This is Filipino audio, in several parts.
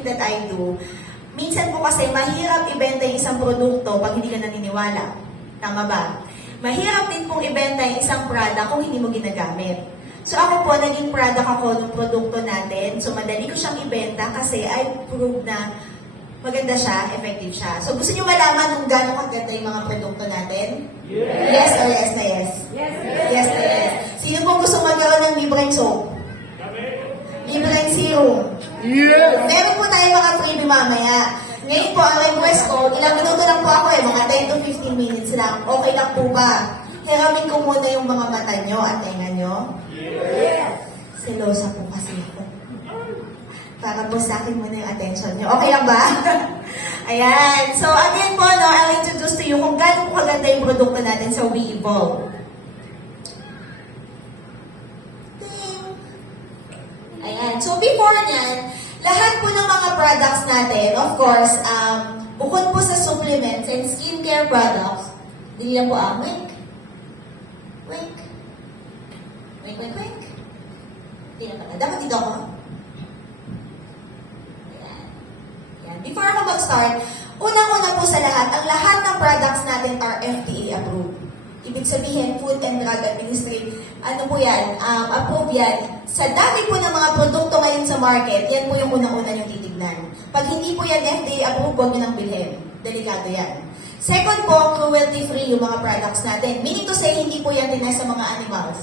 everything that I do, minsan po kasi mahirap ibenta yung isang produkto pag hindi ka naniniwala. Tama ba? Mahirap din pong ibenta yung isang product kung hindi mo ginagamit. So ako po, naging product ako ng produkto natin. So madali ko siyang ibenta kasi I proved na maganda siya, effective siya. So gusto niyo malaman kung gano'ng kaganda yung mga produkto natin? Yes! Yes or yes na yes? Yes! Yes na yes. Sino po gusto magkaroon ng libreng soap? Libreng serum? Yes! Meron po tayo mga freebie mamaya. Ngayon po, ang request ko, ilang minuto lang po ako mga 10 to 15 minutes lang. Okay lang po ba? Hiramin ko muna yung mga mata nyo at tenga nyo. Yes! Selosa po kasi ako. Para po sa akin muna yung attention nyo. Okay lang ba? Ayan. So, again po, I'll introduce to you kung gaano po kaganda yung produkto natin sa We Evolve. Ayan. So, before nyan, lahat po ng mga products natin, of course, bukod po sa supplements and skincare products, hindi lang po wink. Wink. Wink, wink, wink. Hindi na pala. Dapat dito ako. Ayan. Ayan. Before ako mag-start, unang-una po sa lahat, ang lahat ng products natin are FDA approved. Ibig sabihin, Food and Drug Administration, approved yan. Sa dami po ng mga produkto ngayon sa market, yan po yung unang-una yung titignan. Pag hindi po yan FDA approved, huwag nyo nang bilhin. Delikado yan. Second po, cruelty-free yung mga products natin. Meaning to say, hindi po yan tinest sa mga animals.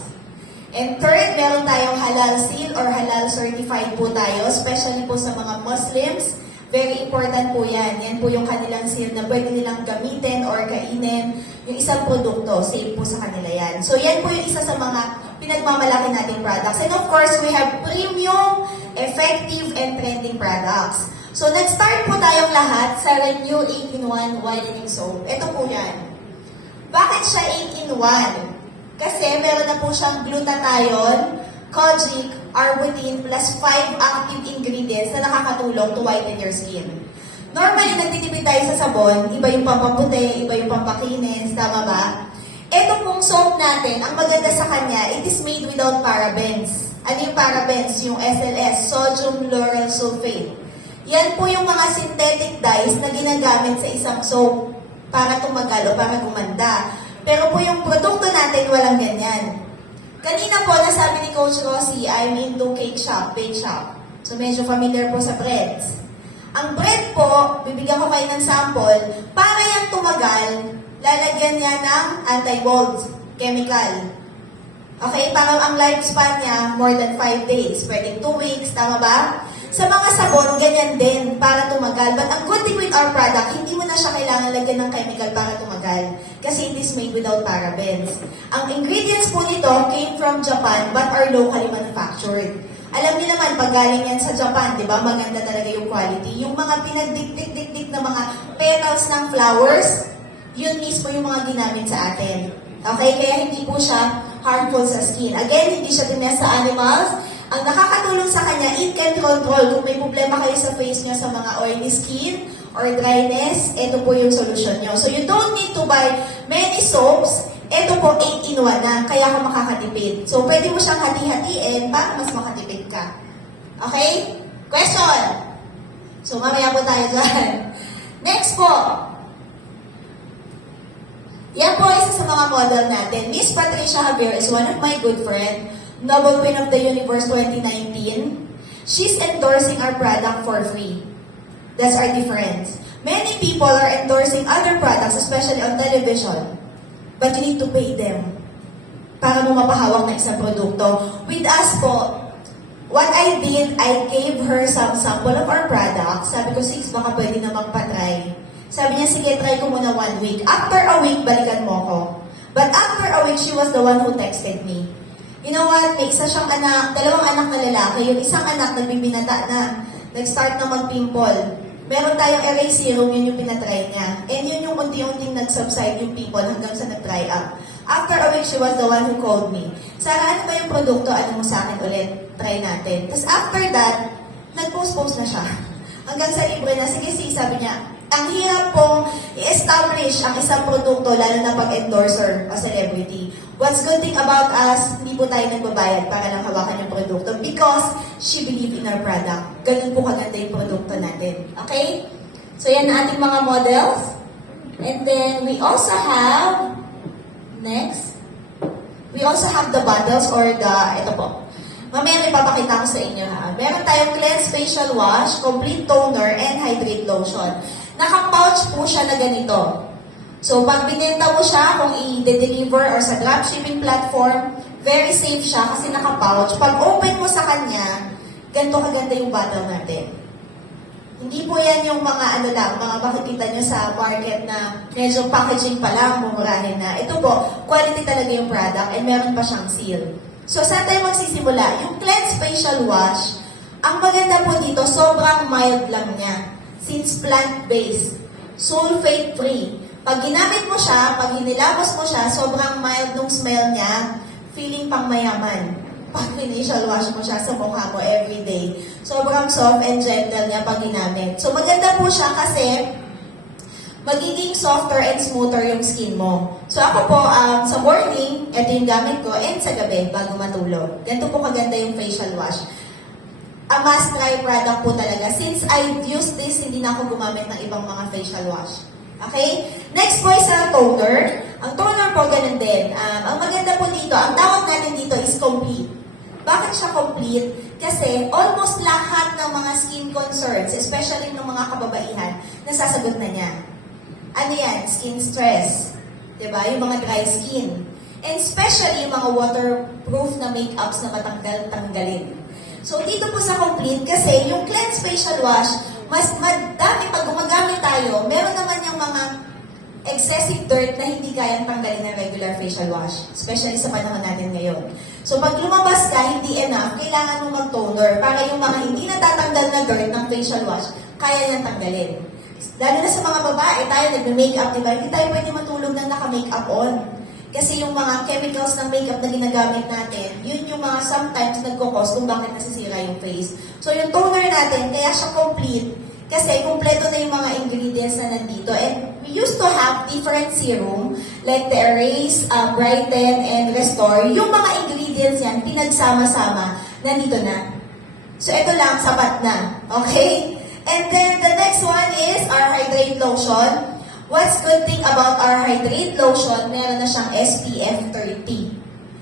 And third, meron tayong halal seal or halal certified po tayo, especially po sa mga Muslims. Very important po yan. Yan po yung kanilang seal na pwede nilang gamitin or kainin yung isang produkto. Safe po sa kanila yan. So yan po yung isa sa mga pinagmamalaki nating products. And of course, we have premium, effective, and trending products. So nag-start po tayong lahat sa Renew 8-in-1 Whitening Soap. Ito po yan. Bakit siya 8-in-1? Kasi meron na po siyang glutathione, kojic, arbutin, plus 5 active ingredients na nakakatulong to whiten your skin. Normally, nagtitipid tayo sa sabon, iba yung pampaputi, iba yung pampakinis, tama ba? Ito pong soap natin, ang maganda sa kanya, it is made without parabens. Ano yung parabens? Yung SLS, sodium lauryl sulfate. Yan po yung mga synthetic dyes na ginagamit sa isang soap para tumagal o para gumanda. Pero po yung produkto natin, walang ganyan. Kanina po, nasabi ni Coach Rosie, I'm into cake shop, bake shop. So medyo familiar po sa breads. Ang bread po, bibigyan ko kayo ng sample, para yan tumagal, lalagyan niya ng anti-mold chemical. Okay, parang ang lifespan niya, more than 5 days. Pwedeng 2 weeks, tama ba? Sa mga sabon, ganyan din, para tumagal. But ang good thing with our product, hindi mo na siya kailangan lagyan ng chemical para tumagal. Kasi it is made without parabens. Ang ingredients po nito came from Japan, but are locally manufactured. Alam niyo naman, pag galing yan sa Japan, di ba, maganda talaga yung quality. Yung mga pinagdik-dik-dik na mga petals ng flowers, yun mismo yung mga ginamit sa atin. Okay, kaya hindi po siya harmful sa skin. Again, hindi siya tinest sa animals. Ang nakakatulong sa kanya, it can control. Kung may problema kayo sa face nyo sa mga oily skin or dryness, ito po yung solution nyo. So you don't need to buy many soaps. Ito po, 8-in-1 na, kaya ka makakatipid. So pwede mo siyang hati-hatiin para mas makatipid ka. Okay? Question? So mamaya po tayo dyan. Next po. Yan po isa sa mga model natin. Miss Patricia Javier is one of my good friend. Nobel Queen of the Universe 2019. She's endorsing our product for free. That's our difference. Many people are endorsing other products, especially on television. But you need to pay them para mo mapahawak na isang produkto. With us po, what I did, I gave her some sample of our products. Sabi ko, 6, baka pwede namang patry. Sabi niya, sige, try ko muna 1 week. After a week, balikan mo ko. But after a week, she was the one who texted me. You know what? May isa siyang anak, 2 anak na lalaki. Yung isang anak, nagbibinata na. Nag-start na mag-pimple. Meron tayong erase serum, yun yung pinatry niya. And yun yung unti-unting nag-subside yung pimple hanggang sa nag-dry up. After a week, she was the one who called me. Sarah, ano ba yung produkto? Ano mo sa akin ulit? Try natin. Tapos after that, nag-post-post na siya. Hanggang sa libre na, sige, sabi niya, ang hirap pong i-establish ang isang produkto, lalo na pag-endorser o celebrity. What's good thing about us, hindi po tayo nagbabayad para lang hawakan yung produkto because she believe in our product. Ganun po kaganda yung produkto natin. natin. Okay? So, yan ang ating mga models. And then, we also have, next, we also have the bottles or ito po. Mamaya may papakita ko sa inyo ha. Meron tayong cleanse facial wash, complete toner, and hydrate lotion. Naka-pouch po siya na ganito. So, pag binenta mo siya, kung i-deliver or sa dropshipping platform, very safe siya kasi naka-pouch. Pag open mo sa kanya, ganito kaganda yung bottle natin. Hindi po yan yung mga mga makikita nyo sa market na medyo packaging pa lang, mumurahin na. Ito po, quality talaga yung product and meron pa siyang seal. So, saan tayo magsisimula? Yung cleanse facial wash, ang maganda po dito, sobrang mild lang niya. Since plant-based, sulfate-free. Pag ginamit mo siya, pag hinilabas mo siya, sobrang mild nung smell niya, feeling pang mayaman. Pag facial wash mo siya sa mukha mo everyday, sobrang soft and gentle niya pag ginamit. So, maganda po siya kasi magiging softer and smoother yung skin mo. So, ako po, sa morning, ito yung gamit ko, and sa gabi, bago matulog. Ganito po kaganda yung facial wash. A must-try product po talaga. Since I've used this, hindi na ako gumamit ng ibang mga facial wash. Okay? Next po is ang toner. Ang toner po, ganun din. Ang maganda po dito, ang tawag natin dito is complete. Bakit siya complete? Kasi almost lahat ng mga skin concerns, especially ng mga kababaihan, nasasagot na niya. Ano yan? Skin stress. Diba? Yung mga dry skin. And especially yung mga waterproof na makeups na matanggal-tanggalin. So, dito po sa complete, kasi yung cleanse facial wash, mas madami pag gumagamit tayo, meron naman yung mga excessive dirt na hindi kayang tanggalin ng regular facial wash. Especially sa panahon natin ngayon. So, pag lumabas ka, hindi enough, kailangan mo mag-toner para yung mga hindi natatanggal na dirt ng facial wash, kaya niyang tanggalin. Lalo na sa mga babae, tayo nagme-makeup, diba? Hindi tayo pwede matulog na naka-makeup on. Kasi yung mga chemicals ng makeup na ginagamit natin, yun yung mga sometimes nagkukos kung bakit nasisira yung face. So, yung toner natin, kaya siya complete, kasi kumpleto na yung mga ingredients na nandito. And we used to have different serum, like the Erase, Brighten, and Restore. Yung mga ingredients yan, pinagsama-sama, nandito na. So, ito lang, sapat na. Okay? And then, the next one is our Hydrate Lotion. What's good thing about our Hydrate Lotion, meron na siyang SPF 30.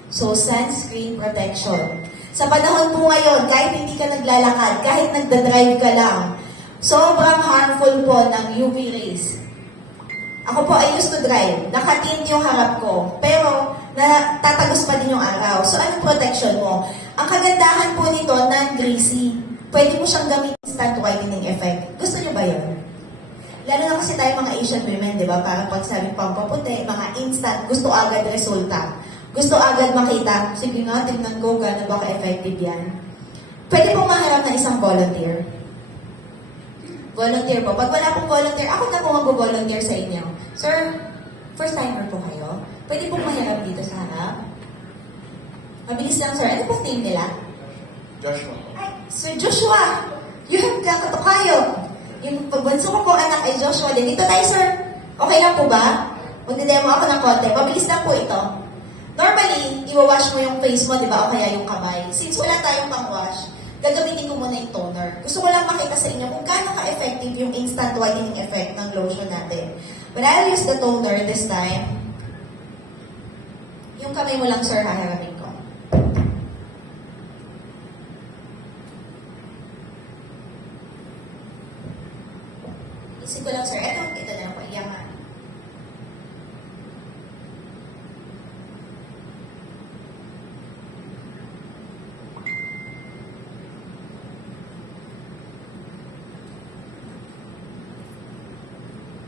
So, sunscreen protection. Sa panahon po ngayon, kahit hindi ka naglalakad, kahit nagdadrive ka lang, sobrang harmful po ng UV rays. Ako po, I used to drive. Nakatint yung harap ko. Pero, tatagos pa din yung araw. So, anong protection mo? Ang kagandahan po nito, non-greasy. Pwede mo siyang gamitin instant whitening effect. Gusto niyo ba yun? Lalo na kasi tayo mga Asian women, di ba? Parang pag sabi pampaputi, mga instant, gusto agad resulta. Gusto agad makita. Sige nga, tingnan ko gano'n ba ka-effective yan. Pwede pong maharap ng isang volunteer. Volunteer po. Pag wala pong volunteer, ako na po mag-volunteer sa inyo. Sir, first timer po kayo. Pwede pong maharap dito sa harap. Mabilis lang, sir. Ano pong name nila? Joshua. Ay, Sir Joshua! You have kakatukayo. Yung pagbunso ko po anak ay Joshua din. Dito tayo, sir. Okay lang po ba? Magdedemo ako ng konti. Mabilis lang po ito. Normally, iwawash mo yung face mo, di ba? O kaya yung kamay. Since wala tayong pang-wash, gagamitin ko muna yung toner. Gusto ko lang makita sa inyo kung gaano ka-effective yung instant whitening effect ng lotion natin. But I'll use the toner this time. Yung kamay mo lang, sir, haharapin ko. Isip ko lang, sir. Ito na lang po. Iyaman.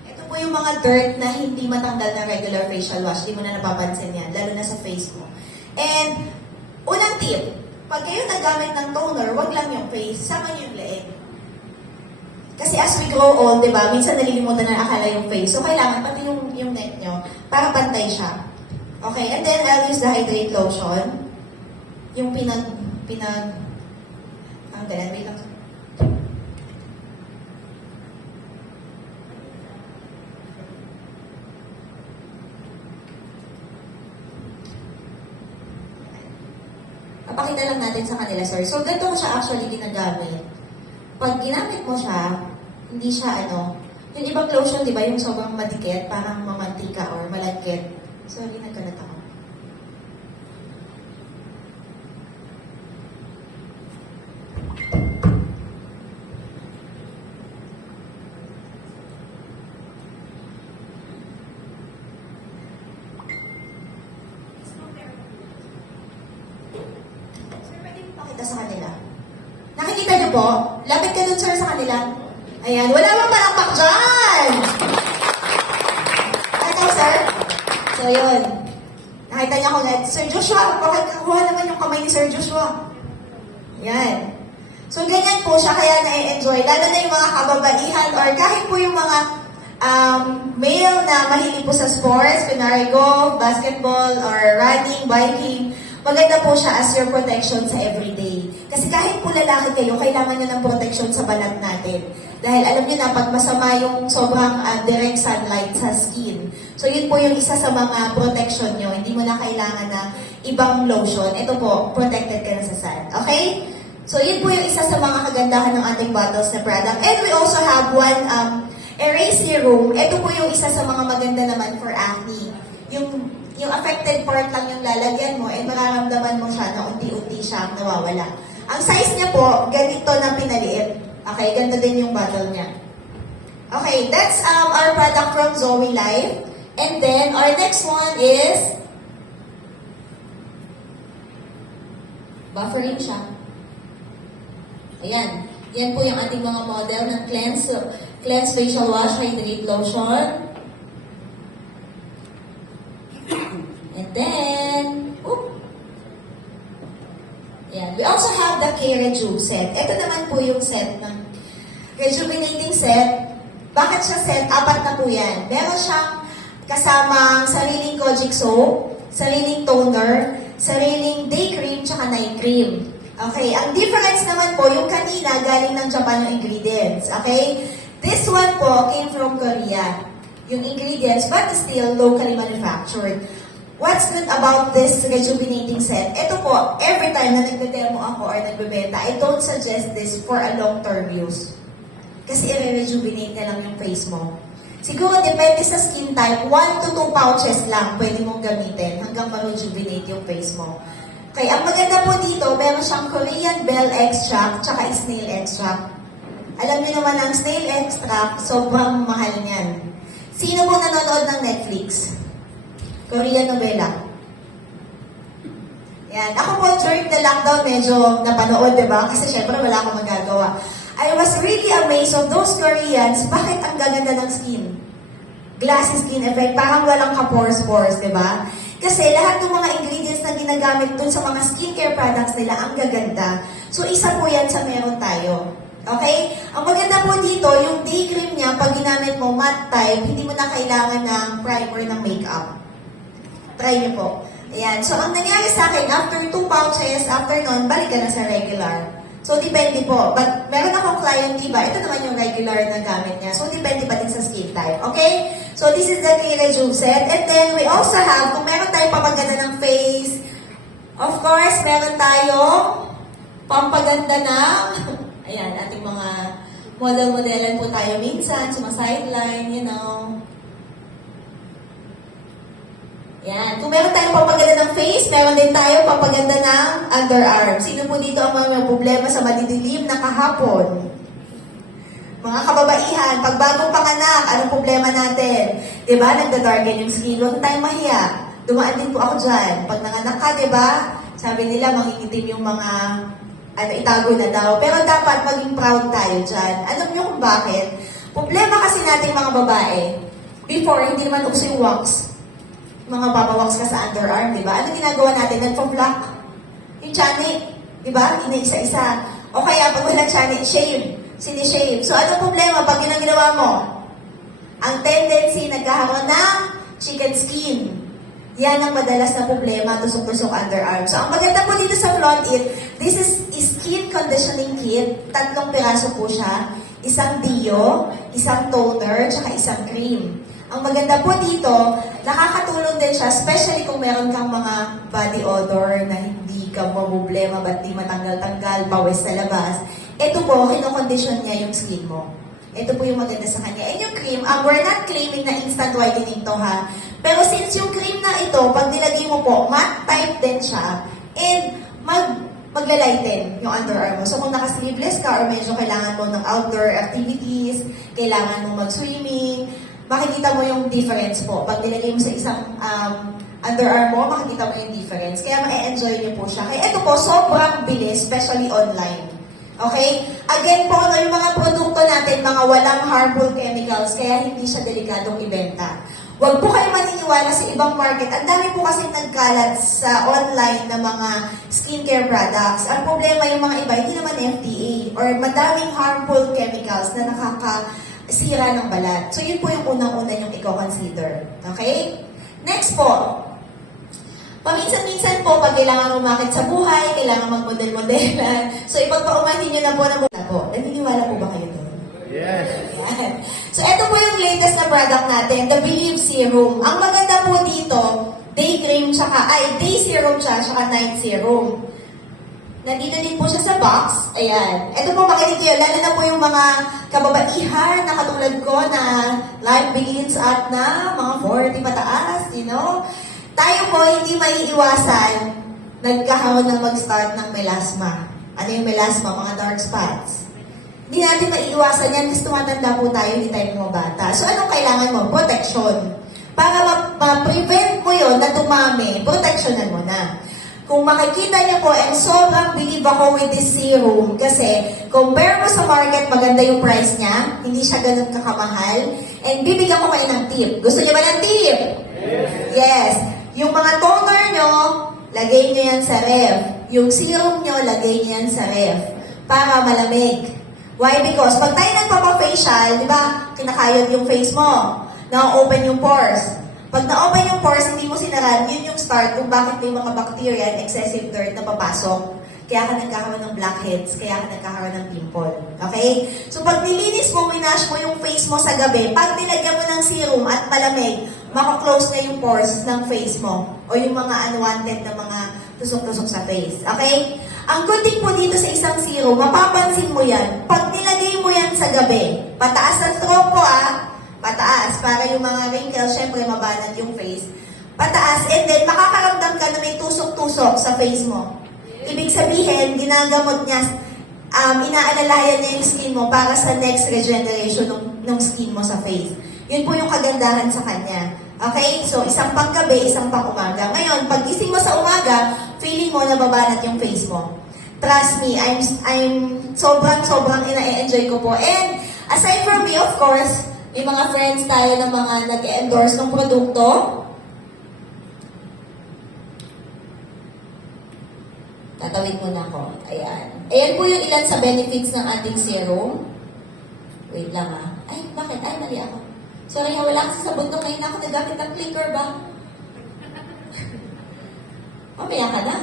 Ito po yung mga dirt na hindi matanggal ng regular facial wash. Hindi mo na napapansin yan, lalo na sa face mo. And, unang tip, pag kayo nagamit ng toner, wag lang yung face, sama niyo yung leeg. Kasi as we grow old, di ba, minsan nalilimutan na akala yung face. So, kailangan pati yung neck nyo para pantay siya. Okay, and then I'll use the Hydrate Lotion. Yung tanggalan, wait lang. Papakita lang natin sa kanila, sir. So, ganito ko siya actually ginagamit. Pag ginamit mo siya, Hindi siya yung ibang lotion, di ba, yung sobrang madikit, parang mamantika or malagkit. Sorry, nagkalat ako. Sir, pwede mo pakita sa kanila? Nakikita niyo po? Lapit ka dun, sir, sa kanila. Ayan, wala bang palakpak dyan! Ano, sir? So, yun. Nakita niya ko ulit. Sir Joshua, bakit nakuha naman yung kamay ni Sir Joshua? Ayan. So, ganyan po siya, kaya na-enjoy. Lalo na yung mga kababaihan or kahit po yung mga male na mahilig po sa sports, kunwari golf, basketball, or running, biking. Maganda po siya as your protection sa everyday. Kasi kahit po lalaki kayo, kailangan nyo ng protection sa balat natin. Dahil alam nyo na, pag masama yung sobrang direct sunlight sa skin. So yun po yung isa sa mga protection nyo. Hindi mo na kailangan na ibang lotion. Ito po, protected ka na sa sun. Okay? So yun po yung isa sa mga kagandahan ng ating bottles na product. And we also have one erase serum. Ito po yung isa sa mga maganda naman for acne. Yung affected part lang yung lalagyan mo, mararamdaman mo siya na unti-unti siya nawawala. Ang size niya po, ganito na pinaliit. Okay, ganito din yung bottle niya. Okay, that's our product from Zoe Life. And then, our next one is buffering siya. Ayan. Yan po yung ating mga model ng Cleanse Facial Wash Hydrate Lotion. And then, we also have the K-Rejuve set. Ito naman po yung set ng rejuvenating set. Bakit siya set? 4 na po yan. Meron siyang kasamang sariling kojic soap, sariling toner, sariling day cream, tsaka night cream. Okay, ang difference naman po, yung kanina galing ng Japan yung ingredients. Okay? This one po came from Korea. Yung ingredients, but still locally manufactured. What's good about this rejuvenating set? Ito po, every time na nagbe-demo ako or nagbebenta, I don't suggest this for a long-term use. Kasi i-rejuvenate na lang yung face mo. Siguro depende sa skin type, 1 to 2 pouches lang pwede mong gamitin hanggang ma-rejuvenate yung face mo. Okay, ang maganda po dito, meron siyang Korean bell extract tsaka snail extract. Alam niyo naman ang snail extract, sobrang mahal niyan. Sino po nanonood ng Netflix? Korean novela. Yan. Ako po, during the lockdown, medyo napanood, diba? Kasi syempre wala akong magagawa. I was really amazed of those Koreans, bakit ang gaganda ng skin? Glassy skin effect, parang walang ka-pores-pores, diba? Kasi lahat ng mga ingredients na ginagamit dun sa mga skincare products nila, ang gaganda. So, isa po yan sa meron tayo. Okay? Ang maganda po dito, yung day cream niya, pag ginamit mo matte type, hindi mo na kailangan ng primer ng makeup. Try niyo po. Ayan. So, ang nangyari sa akin, after 2 pouches, after nun, balik ka na sa regular. So, depende po. But, meron akong client, diba? Ito naman yung regular na gamit niya. So, depende pa din sa skin type. Okay? So, this is the K-Rejuve set. And then, we also have, kung meron tayong papaganda ng face, of course, meron tayong pampaganda ng, ayan, ating mga model-modelan po tayo minsan, sumasideline, you know. Yan. Kung meron tayong papaganda ng face, meron din tayo papaganda ng underarm. Sino po dito ang may problema sa madidilim na kahapon? Mga kababaihan, pag bagong panganak, anong problema natin? Diba? Nagda-darken yung skin. Huwag tayong mahiya. Dumaan din po ako dyan. Pag nanganak ka, diba? Sabi nila, mangingitim yung mga itago na daw. Pero dapat maging proud tayo dyan. Alam niyo kung bakit? Problema kasi nating mga babae. Before, hindi naman uso yung wax. Mga papawax ka sa underarm, di ba? Ano ginagawa natin? Nagpa-block. Yung chani, di ba? Ina-isa-isa. O kaya, pag wala chani, shave. Sini-shave. So, ano problema pag yun ang ginawa mo? Ang tendency, nagkakaroon ng chicken skin. Yan ang madalas na problema, tusok-tusok underarm. So, ang maganda po dito sa Flaunt It, this is skin conditioning kit. 3 piraso po siya. Isang deo, isang toner, tsaka isang cream. Ang maganda po dito, nakakatulong din siya, especially kung meron kang mga body odor na hindi ka maproblema, ba't di matanggal-tanggal, pawis sa labas. Ito po, kinokondisyon niya yung skin mo. Ito po yung maganda sa kanya. And yung cream, we're not claiming na instant whitening to ha. Pero since yung cream na ito, pag nilagay mo po, matte type din siya, and maglalighten yung underarm mo. So kung naka-sleeveless ka or medyo kailangan mo ng outdoor activities, kailangan mo mag-swimming, makikita mo yung difference po. Pag nilagay mo sa isang underarm mo, makikita mo yung difference. Kaya ma-enjoy niyo po siya. Kaya ito po, sobrang bilis, especially online. Okay? Again po, yung mga produkto natin, mga walang harmful chemicals, kaya hindi siya delikadong ibenta. Huwag po kayo maniniwala sa ibang market. Ang dami po kasi nagkalat sa online na mga skincare products. Ang problema yung mga iba, hindi naman FDA or madaming harmful chemicals na nakakasira ng balat. So yun po yung unang-una yung i-consider. Okay? Next po. Paminsan-minsan po, pag kailangan umakit sa buhay, kailangan magmodel-modelan. So ipagpaumanhin nyo na po ng buhay po. Naniniwala po ba kayo doon? Yes. Ayan. So, ito po yung latest na product natin, the Believe Serum. Ang maganda po dito, day cream, day serum siya, tsaka night serum. Nandito din po siya sa box. Ayan. Ito po, makinig kayo, lalo na po yung mga kababaihan na katulad ko na live begins at na mga 40 pataas, you know. Tayo po, hindi maiiwasan, nagkakaroon ng mag-start ng melasma. Ano yung melasma? Mga dark spots. Hindi natin maiiwasan yan kasi tumatanda po tayo, hindi tayo mga bata. So, anong kailangan mo? Protection. Para ma-prevent mo yon na tumami, protectionan mo na. Kung makikita niyo po, and sobrang believe ako with this serum kasi compare mo sa market, maganda yung price niya, hindi siya ganun kakamahal, and bibigyan ko kayo ng tip. Gusto niyo ba ng tip? Yes. Yes. Yung mga toner nyo, lagay nyo yan sa ref. Yung serum nyo, lagay nyo yan sa ref. Para malamig. Why? Because pag tayo nagpapa-facial, di ba, kinakayod yung face mo. Na-open yung pores. Pag na-open yung pores, hindi mo sinaran, yun yung start kung bakit may mga bacteria and excessive dirt na papasok. Kaya ka nagkakaroon ng blackheads, kaya ka nagkakaroon ng pimple. Okay? So pag nilinis mo, minash mo yung face mo sa gabi, pag nilagyan mo ng serum at malamig, makaklose na yung pores ng face mo o yung mga unwanted na mga tusok-tusok sa face. Okay? Ang good thing po dito sa isang serum, mapapansin mo yan, pag nilagay mo yan sa gabi, pataas ang stroke po pataas, para yung mga wrinkles, syempre mabanat yung face, pataas, and then makakaramdam ka na may tusok-tusok sa face mo. Ibig sabihin, ginagamot niya, inaalalayan niya yung skin mo para sa next regeneration ng skin mo sa face. Yun po yung kagandahan sa kanya. Okay? So, isang panggabi, isang pang umaga. Ngayon, pag gising mo sa umaga, feeling mo nababanat yung face mo. Trust me, I'm sobrang ina-enjoy ko po. And aside from me, of course, may mga friends tayo na mga nag-endorse ng produkto. Tatawid muna ako. Ayan. Ayan po yung ilan sa benefits ng ating serum. Wait lang Ay, bakit? Ay, mali ako. Sorry, wala kasi sa bundok ngayon ako nagamit ng clicker ba? Mamaya ka na.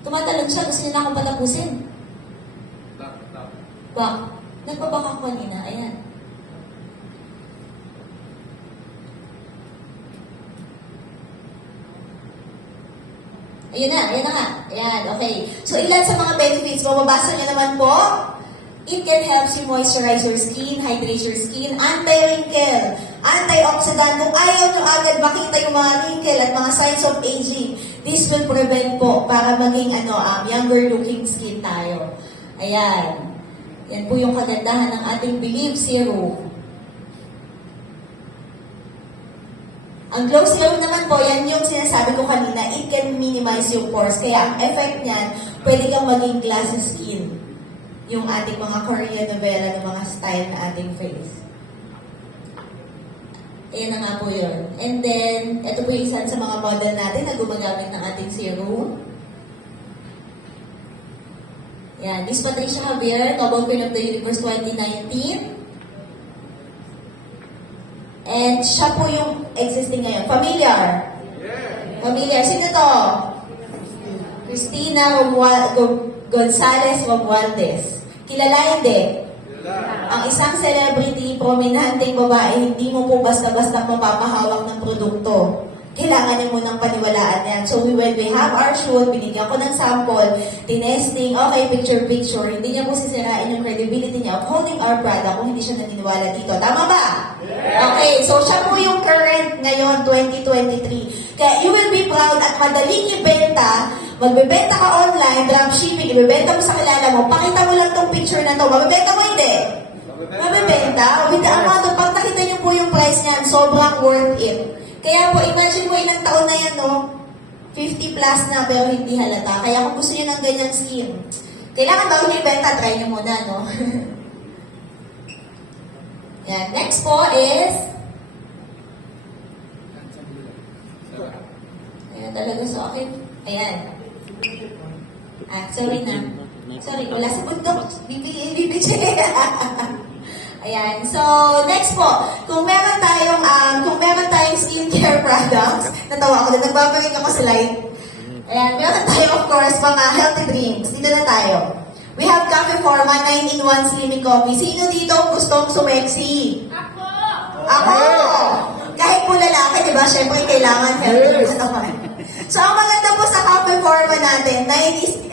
Tumatalon siya, gusto niya na akong patapusin. Bak. Nagpabak ako kanina. Ayan. Ayun na nga. Ayan, okay. So, ilan sa mga benefits, mababasa niyo naman po. It can help you moisturize your skin, hydrate your skin, anti-wrinkle, antioxidant. Kung ayaw nyo agad makita yung mga wrinkle at mga signs of aging, this will prevent po para maging younger looking skin tayo. Ayan. Yan po yung kagandahan ng ating Believe Serum. Ang Glow Serum naman po, yan yung sinasabi ko kanina, it can minimize yung pores. Kaya ang effect niyan, pwede kang maging glassy skin. Yung ating mga Korean novela ng mga style na ating face. Ayan na nga po yun. And then, ito po yung isa sa mga model natin na gumagamit ng ating serum. Yan, Miss Patricia Javier, Nobel Queen of the Universe 2019. And siya po yung existing ngayon. Familiar? Yeah. Familiar. Sino to? Cristina Gonzalez Romualdez. Kilala hindi? Ang isang celebrity, prominenteng babae, hindi mo po basta-basta mapapahawak ng produkto. kailangan niyo munang paniwalaan yan. So when we have our shoot, binigyan ko ng sample, tinesting, okay, picture, hindi niya po sisirain yung credibility niya of holding our product kung hindi siya naniniwala dito. Tama ba? Okay, so siya po yung current ngayon, 2023. Kaya you will be proud at madaling ibenta. Magbebenta ka online, dropshipping, ibebenta mo sa kilala mo, pakita mo lang tong picture na to, mabibenta mo hindi? Mabibenta. With the amount of, pag nakita niyo po yung price niyan, sobrang worth it. Kaya po, imagine mo ilang taon na yan, no? 50 plus na, pero hindi halata. Kaya kung gusto niyo ng ganyang scheme, kailangan bago niyo ibenta, try niyo muna, no? Yan. Next po is, ayan talaga sa akin. Ayan. Sorry na. Sorry, wala sa bundok. BBJ. Ayan. So, next po, kung meron tayong skincare products, natawa ako, nagbabaring ako sa light. Ayan, meron tayo, of course, mga healthy drinks. Dito na tayo. We have Cafe Forma 9-in-1 Slimming Coffee. Sino dito gustong sumeksi? Ako! Kahit po lalaki, di ba? Siyempre, kailangan healthy naman. So, ang maganda po sa Cafe Forma natin,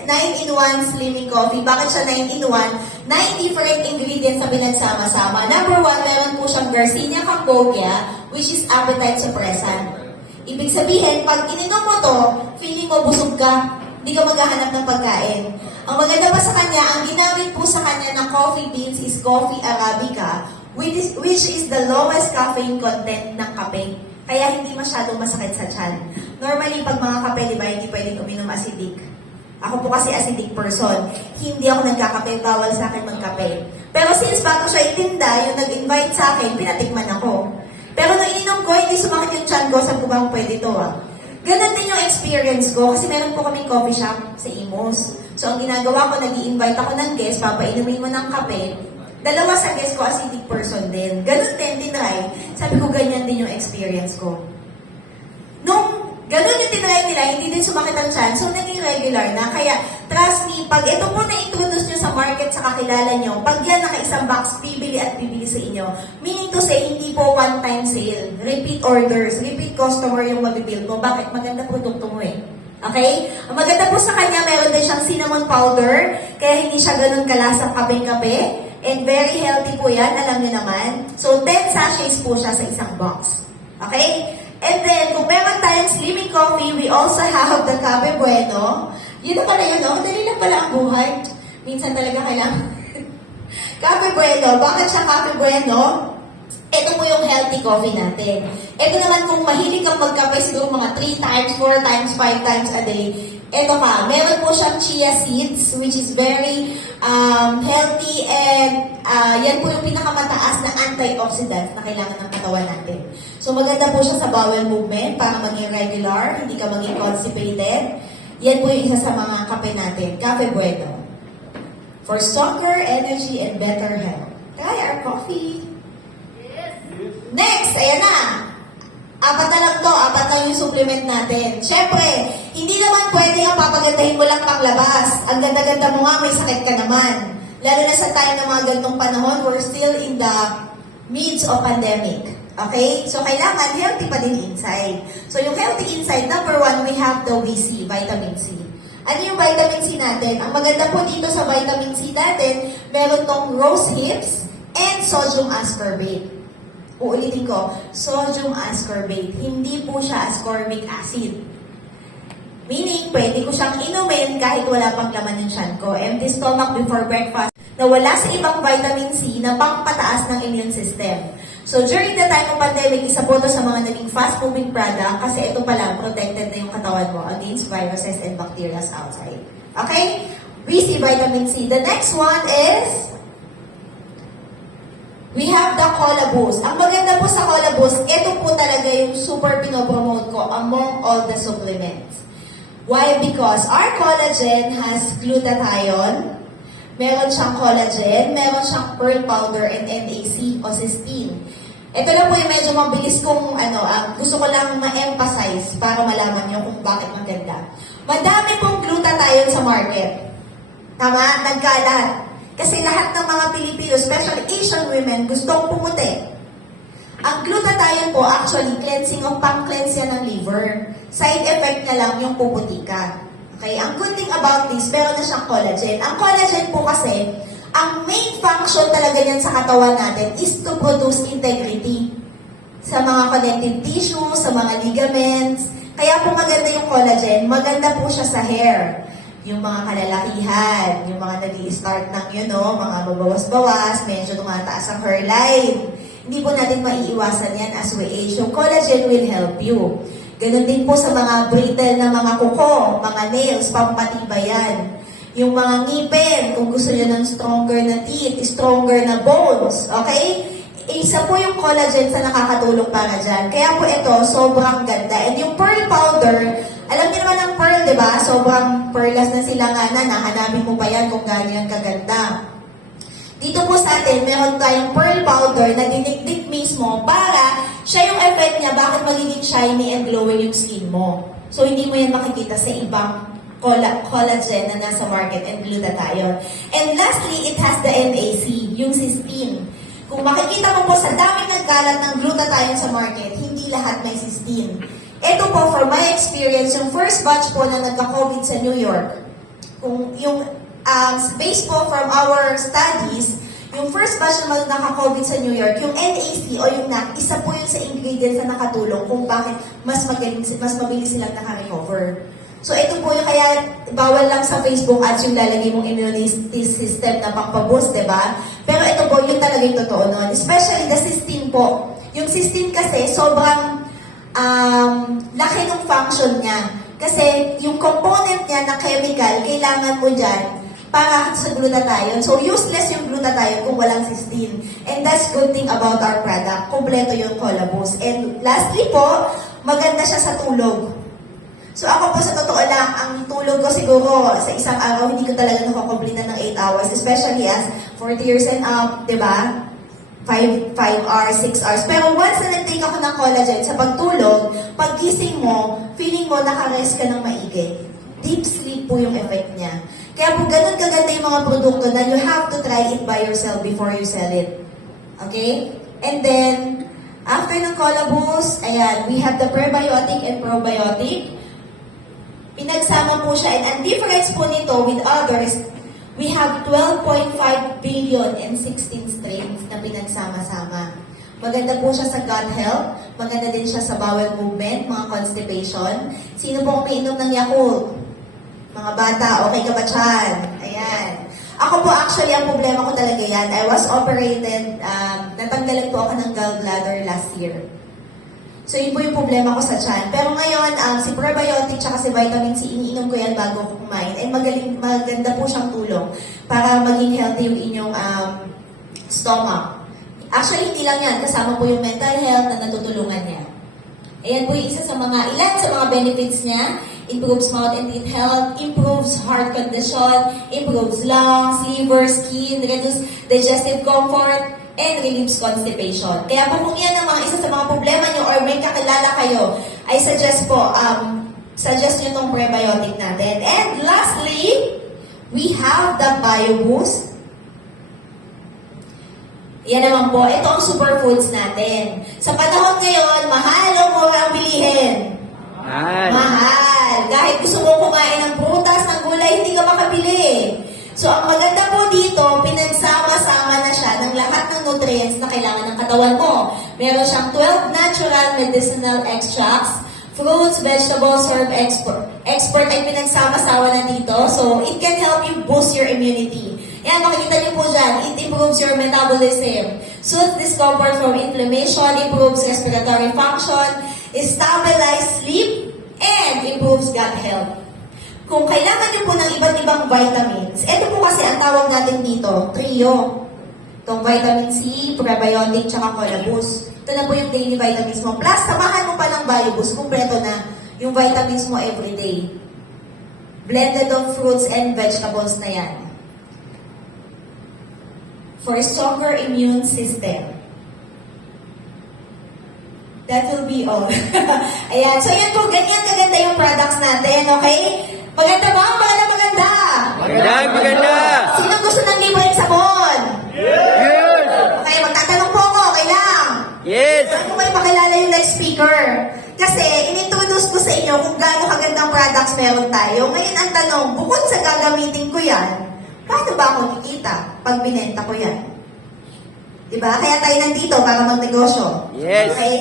9-in-1 Slimming Coffee. Bakit siya 9-in-1? 9 different ingredients na pinagsama-sama. Number 1, meron po siyang Garcinia Cambogia, which is appetite suppressant. Ibig sabihin, pag ininom mo to, feeling mo busog ka, hindi ka maghahanap ng pagkain. Ang maganda pa sa kanya, ang ginamit po sa kanya ng coffee beans is coffee Arabica, which is the lowest caffeine content ng kape. Kaya hindi masyadong masakit sa tiyan. Normally, pag mga kape, di ba, hindi pwedeng uminom acidic. Ako po kasi acidic person. Hindi ako nagkakape, bawal sa akin magkape. Pero since bago siya itinda, yung nag-invite sa akin, pinatikman ako. Pero nung ininom ko, hindi sumakit yung tiyan ko, sabi ko ba pwede to Ganon din yung experience ko, kasi meron po kaming coffee shop sa Imus. So ang ginagawa ko, nag-i-invite ako ng guest, papainumin mo ng kape. Dalawa sa guest ko, acidic person din. Ganon din, tinry. Sabi ko, ganyan din yung experience ko. Nung ganon yung tinry nila, hindi din sumakit ang tiyan, so naging regular na. Kaya, trust me, pag ito po na-introduce nyo sa market sa kakilala nyo, pag yan naka-isang box, bibili at bibili sa inyo. Meaning to say, hindi po one-time sale. Repeat orders, repeat customer yung mabibuild mo. Bakit? Maganda produkto mo eh. Okay? Ang maganda po sa kanya, meron din siyang cinnamon powder, kaya hindi siya ganun kalasang kapeng-kape. And very healthy po yan, alam niyo naman. So, 10 sachets po siya sa isang box. Okay? And then, kung meron tayong slimming coffee, we also have the Cafe Bueno. Yun na pala yun, no? Dali lang pala ang buhay. Minsan talaga kailangan. Cafe Bueno. Bakit siya Cafe Bueno? Ito po yung healthy coffee natin. Ito naman kung mahilig kang magkape siguro mga 3 times, 4 times, 5 times a day. Ito pa, meron po siyang chia seeds, which is very healthy and yan po yung pinakamataas na antioxidant na kailangan ng katawan natin. So maganda po siya sa bowel movement para maging regular, hindi ka maging constipated. Yan po yung isa sa mga kape natin, Cafe Bueno. For stronger energy and better health. Try our coffee. Next, ayan na. 4 na lang to, 4 na yung supplement natin. Siyempre, hindi naman pwede ang papagandahin mo lang panglabas. Ang ganda-ganda mo nga, may sakit ka naman. Lalo na sa time ng mga gantong panahon, we're still in the midst of pandemic. Okay? So, kailangan healthy pa din inside. So, yung healthy inside, number 1, we have the WC, vitamin C. Ano yung vitamin C natin? Ang maganda po dito sa vitamin C natin, meron tong rose hips and sodium ascorbate. Uulitin ko, sodium ascorbate. Hindi po siya ascorbic acid. Meaning, pwede ko siyang inumin kahit wala pang laman yung tiyan ko. Empty stomach before breakfast na wala sa ibang vitamin C na pangpataas ng immune system. So, during the time of pandemic, isa po ito sa mga naging fast-moving product kasi ito pala, protected na yung katawan mo against viruses and bacteria outside. Okay? We see vitamin C. The next one is we have the Cola Boost. Ang maganda po sa Cola Boost, ito po talaga yung super pinopromote ko among all the supplements. Why? Because our collagen has glutathione, meron siyang collagen, meron siyang pearl powder, and NAC o cysteine. Ito lang po yung medyo mabilis kong gusto ko lang ma-emphasize para malaman nyo kung bakit maganda. Madami pong glutathione sa market. Tama? Nagkalat. Kasi lahat ng mga Pilipino, especially Asian women, gustong pumuti. Ang glutathione po, actually, pang-cleanse yan ng liver. Side effect na lang yung puputi ka. Okay? Ang good thing about this, meron na siyang collagen. Ang collagen po kasi, ang main function talaga yan sa katawan natin is to produce integrity sa mga connective tissues, sa mga ligaments. Kaya po maganda yung collagen, maganda po siya sa hair. Yung mga kalalakihan, yung mga nag-i-start ng, mga mabawas-bawas, medyo tumataas ang hairline. Hindi po natin maiiwasan yan as we age. Yung collagen will help you. Ganun din po sa mga brittle na mga kuko, mga nails, pampatibay yan. Yung mga ngipin, kung gusto nyo ng stronger na teeth, stronger na bones, okay? Isa po yung collagen sa nakakatulong para dyan. Kaya po ito, sobrang ganda. And yung pearl powder, alam niyo naman ang pearl, di ba? Sobrang pearlas na sila nga na, nahanapin mo pa yan kung ganyan kaganda. Dito po sa atin, meron tayong pearl powder na dinikdik mismo para siya yung effect niya, bakit magiging shiny and glowing yung skin mo. So, hindi mo yan makikita sa ibang collagen na nasa market and glutathione. And lastly, it has the NAC, yung cysteine. Kung makikita mo po sa daming nagkalat ng glutathione sa market, hindi lahat may cysteine. Ito po, from my experience, yung first batch po na nagka-COVID sa New York, kung yung based po from our studies, yung first batch na naka-COVID sa New York, yung NAC o yung NAC, isa po yun sa ingredients na nakatulong kung bakit mas mabilis silang naka-recover. So ito po yung kaya bawal lang sa Facebook ads yung lalagay mong immune system na pang-boost, diba? Pero ito po yung talaga yung totoo nun. Especially the cysteine po. Yung cysteine kasi sobrang laki ng function niya. Kasi yung component niya na chemical, kailangan mo dyan para sa glutathione. So, useless yung glutathione kung walang cysteine. And that's good thing about our product. Kompleto yung Collaboost. And lastly po, maganda siya sa tulog. So, ako po sa totoo lang, ang tulog ko siguro sa isang araw, hindi ko talaga nakakomplete ng 8 hours. Especially as 40 years and up, di ba? 5 hours, 6 hours. Pero once na nag-take ako ng collagen sa pagtulog, paggising mo, feeling mo nakarest ka ng maigi. Deep sleep po yung effect niya. Kaya po ganun kaganda yung mga produkto na you have to try it by yourself before you sell it. Okay? And then, after ng Collaboost, ayan, we have the prebiotic and probiotic. Pinagsama po siya. And ang difference po nito with others, we have 12.5 billion and 16 strains na pinagsama-sama. Maganda po siya sa gut health. Maganda din siya sa bowel movement, mga constipation. Sino po umiinom ng Yakult? Mga bata, okay ka ba dyan? Ayan. Ako po actually, ang problema ko talaga yan. I was operated, natanggalan po ako ng gallbladder last year. So, yun po yung problema ko sa tiyan. Pero ngayon, si probiotic tsaka si vitamin C, iniinom ko yan bago ko kumain. And maganda po siyang tulong para maging healthy yung inyong stomach. Actually, hindi lang yan. Kasama po yung mental health na natutulungan niya. Ayan po yung isa sa ilan sa mga benefits niya. Improves mouth and teeth health, improves heart condition, improves lungs, liver, skin, reduces digestive comfort, and relieves constipation. Kaya po kung yan ang isa sa mga problema nyo or may kakilala kayo, I suggest po, suggest nyo itong prebiotic natin. And lastly, we have the BioBoost. Yan naman po, ito ang superfoods natin. Sa panahon ngayon, mahal o mura ang bilihin? Mahal. Kahit gusto mo kumain ng prutas, ng gulay, hindi ka makabili. So, ang maganda po dito, pinagsama-sama na siya ng lahat ng nutrients na kailangan ng katawan mo. Meron siyang 12 natural medicinal extracts, fruits, vegetables, herb expert ay pinagsama-sama na dito. So, it can help you boost your immunity. Yan, makikita niyo po dyan, it improves your metabolism, soothes discomfort from inflammation, improves respiratory function, stabilize sleep, and improves gut health. Kung kailangan niyo po ng iba't ibang vitamins, ito po kasi ang tawag natin dito, trio. Itong vitamin C, prebiotic, tsaka Collaboost. Ito na po yung daily vitamins mo. Plus, samahan mo pa ng BioBoost, kumpleto na yung vitamins mo everyday. Blended of fruits and vegetables na yan. For a stronger immune system. That will be all. Ayan. So, yan po. Ganyan kaganda yung products natin. Okay? Maganda ba? Maganda! Maganda! Sino gusto ng libreng sabon? Yes! Okay, magtatanong po ako. Okay lang? Yes! guest speaker. Kasi inintroduce ko sa inyo kung gaano kagandang products meron tayo. Ngayon ang tanong, bukod sa gagamitin ko yan, paano ba ako kikita pag binenta ko yan? Diba? Kaya tayo nandito para magnegosyo. Yes. Okay?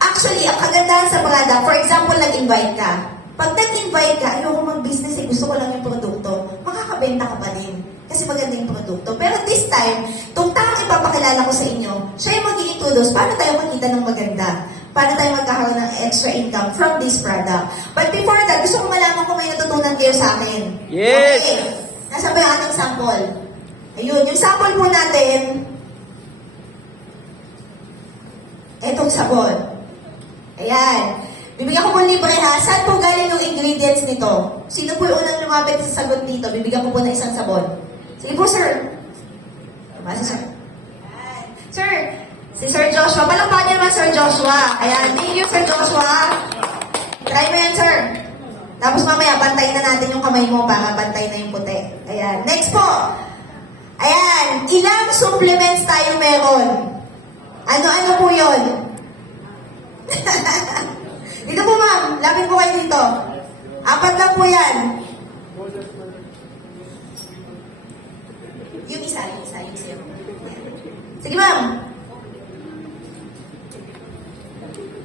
Actually, ang kagandahan sa product, for example, nag-invite ka. Pag nag-invite ka, ayoko mag-business eh, gusto ko lang yung produkto, makakabenta ka pa din. Kasi maganda yung produkto. Pero this time, itong taong ipapakilala ko sa inyo, siya yung mag-i-introduce, paano tayo makita ng maganda? Paano tayo magkakaroon ng extra income from this product? But before that, gusto ko malaman kung may natutunan kayo sa akin. Yes! Okay. Nasaan ba yung ating sample? Ayun, yung sample po natin, etong sabon. Ayan. Bibigyan ko po libre ha. Saan po galing yung ingredients nito? Sino po yung unang lumapit sa sagot dito? Bibigyan ko po ng isang sabon. Sige po, sir. Basta, sir. Ayan. Sir, si Sir Joshua. Palakpakan niyo naman, Sir Joshua. Ayan. Thank you, Sir Joshua. Try mo yan, sir. Tapos mamaya, bantayin na natin yung kamay mo para bantay na yung puti. Ayan. Next po. Ayan. Ilang supplements tayo meron? Ano-ano po yun? Dito po, ma'am. Lapit po kayo dito. 4 lang po yan. Yung isa. Sige, ma'am.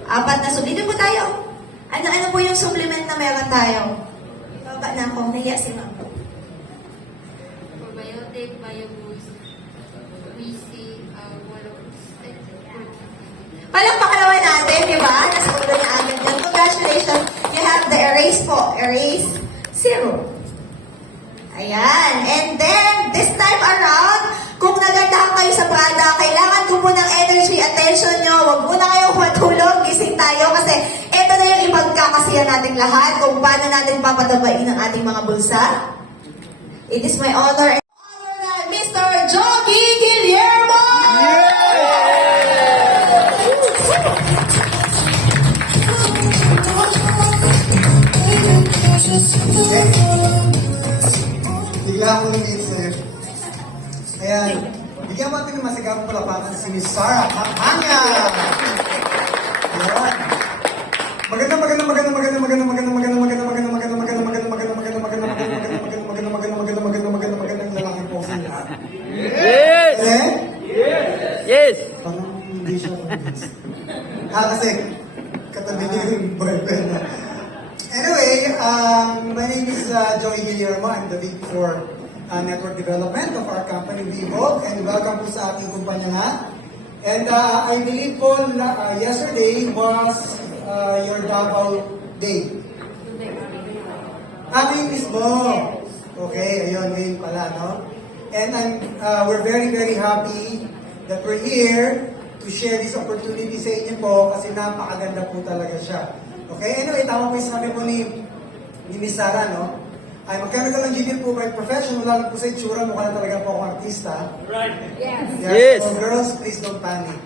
4 na supplement. Dito po tayo. Ano po yung supplement na meron tayo? Baba na ako. Nahiya si ma'am. Probiotic, BioBoost, BC, Palakpakan naman natin, di ba? Nasa ulo niya agad yan. Congratulations. You have the Erase po. Erase Zero. Ayan. And then, this time around, kung nagandahan kayo sa product, kailangan ko po ng energy, attention nyo. Huwag muna kayong matulog. Gising tayo kasi ito na yung ipagkakasiyan nating lahat kung paano natin papatabain ang ating mga bulsa. It is my honor and honor na Mr. Jogi Guillermo! Bigla ako nag-hit sa'yo. Ayan. Bigyan mo natin ng masigabong palapakan si Miss Sarah Kapanga. Ayan. Maganda lalaki po sila. Yes! Eh? Yes! Parang hindi siya convinced. Kasi katabi niya yung boyfriend niya. Anyway, my name is Joey Guillermo. I'm the Big Four Network Development of our company, Vivo. And welcome po sa ating kumpanya nga. And I believe po yesterday was your Davao Day. Ngayon mismo. Okay, ayun, ngayon pala, no? And we're very, very happy that we're here to share this opportunity sa inyo po kasi napakaganda po talaga siya. Okay, anyway, tama po yung sabi po ni Miss Sarah, no? I'm a chemical engineer po by profession. Wala lang po sa itsura, mukha na talaga po akong artista. Right. Yes. Yes. So girls, please don't panic.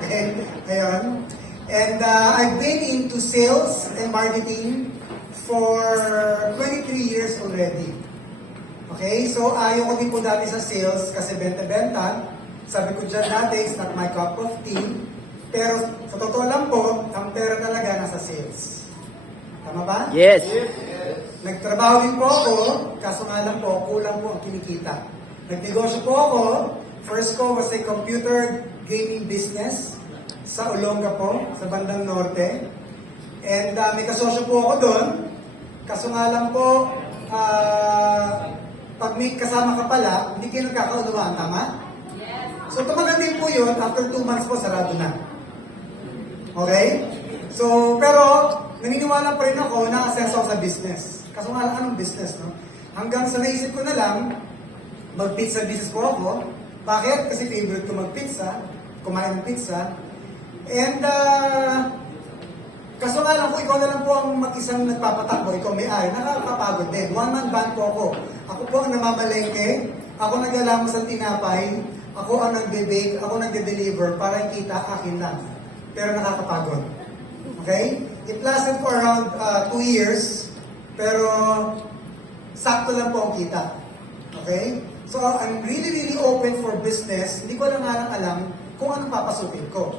Okay, ayun. And I've been into sales and marketing for 23 years already. Okay, so ayaw ko din po dati sa sales kasi benta-benta. Sabi ko dyan dati, it's not my cup of tea. Pero sa totoo lang po, ang pera talaga nasa sales. Tama ba? Yes! Nagtrabaho din po ako, kaso nga lang po, kulang po ang kinikita. Nagnegosyo po ako, first ko was a computer gaming business sa Olonga po, sa bandang norte. And may kasosyo po ako doon, kaso nga lang po, pag may kasama ka pala, hindi kayo nagkakaunawaan, tama? So tumagal din po yun, after 2 months po, sarado na. Okay? So, pero, naniniwala pa rin ako na asenso ako sa business. Kaso nga lang, anong business, no? Hanggang sa naisip ko na lang, mag-pizza business po ako. Bakit? Kasi favorite ko mag-pizza, kumain ng pizza. And, kaso nga lang po, ikaw na lang po ang mag-isang nagpapatakbo, ikaw may-ari, nakakapagod din. One-man band po ako. Ako po ang namamalengke, ako naglalamos ng tinapay, ako ang nagbe-bake, ako nagde-deliver para kita akin lang. Pero nakakapagod. Okay? It lasted for around 2 years, pero sakto lang po ang kita. Okay? So, I'm really, really open for business. Hindi ko lang nga lang alam kung anong papasukin ko.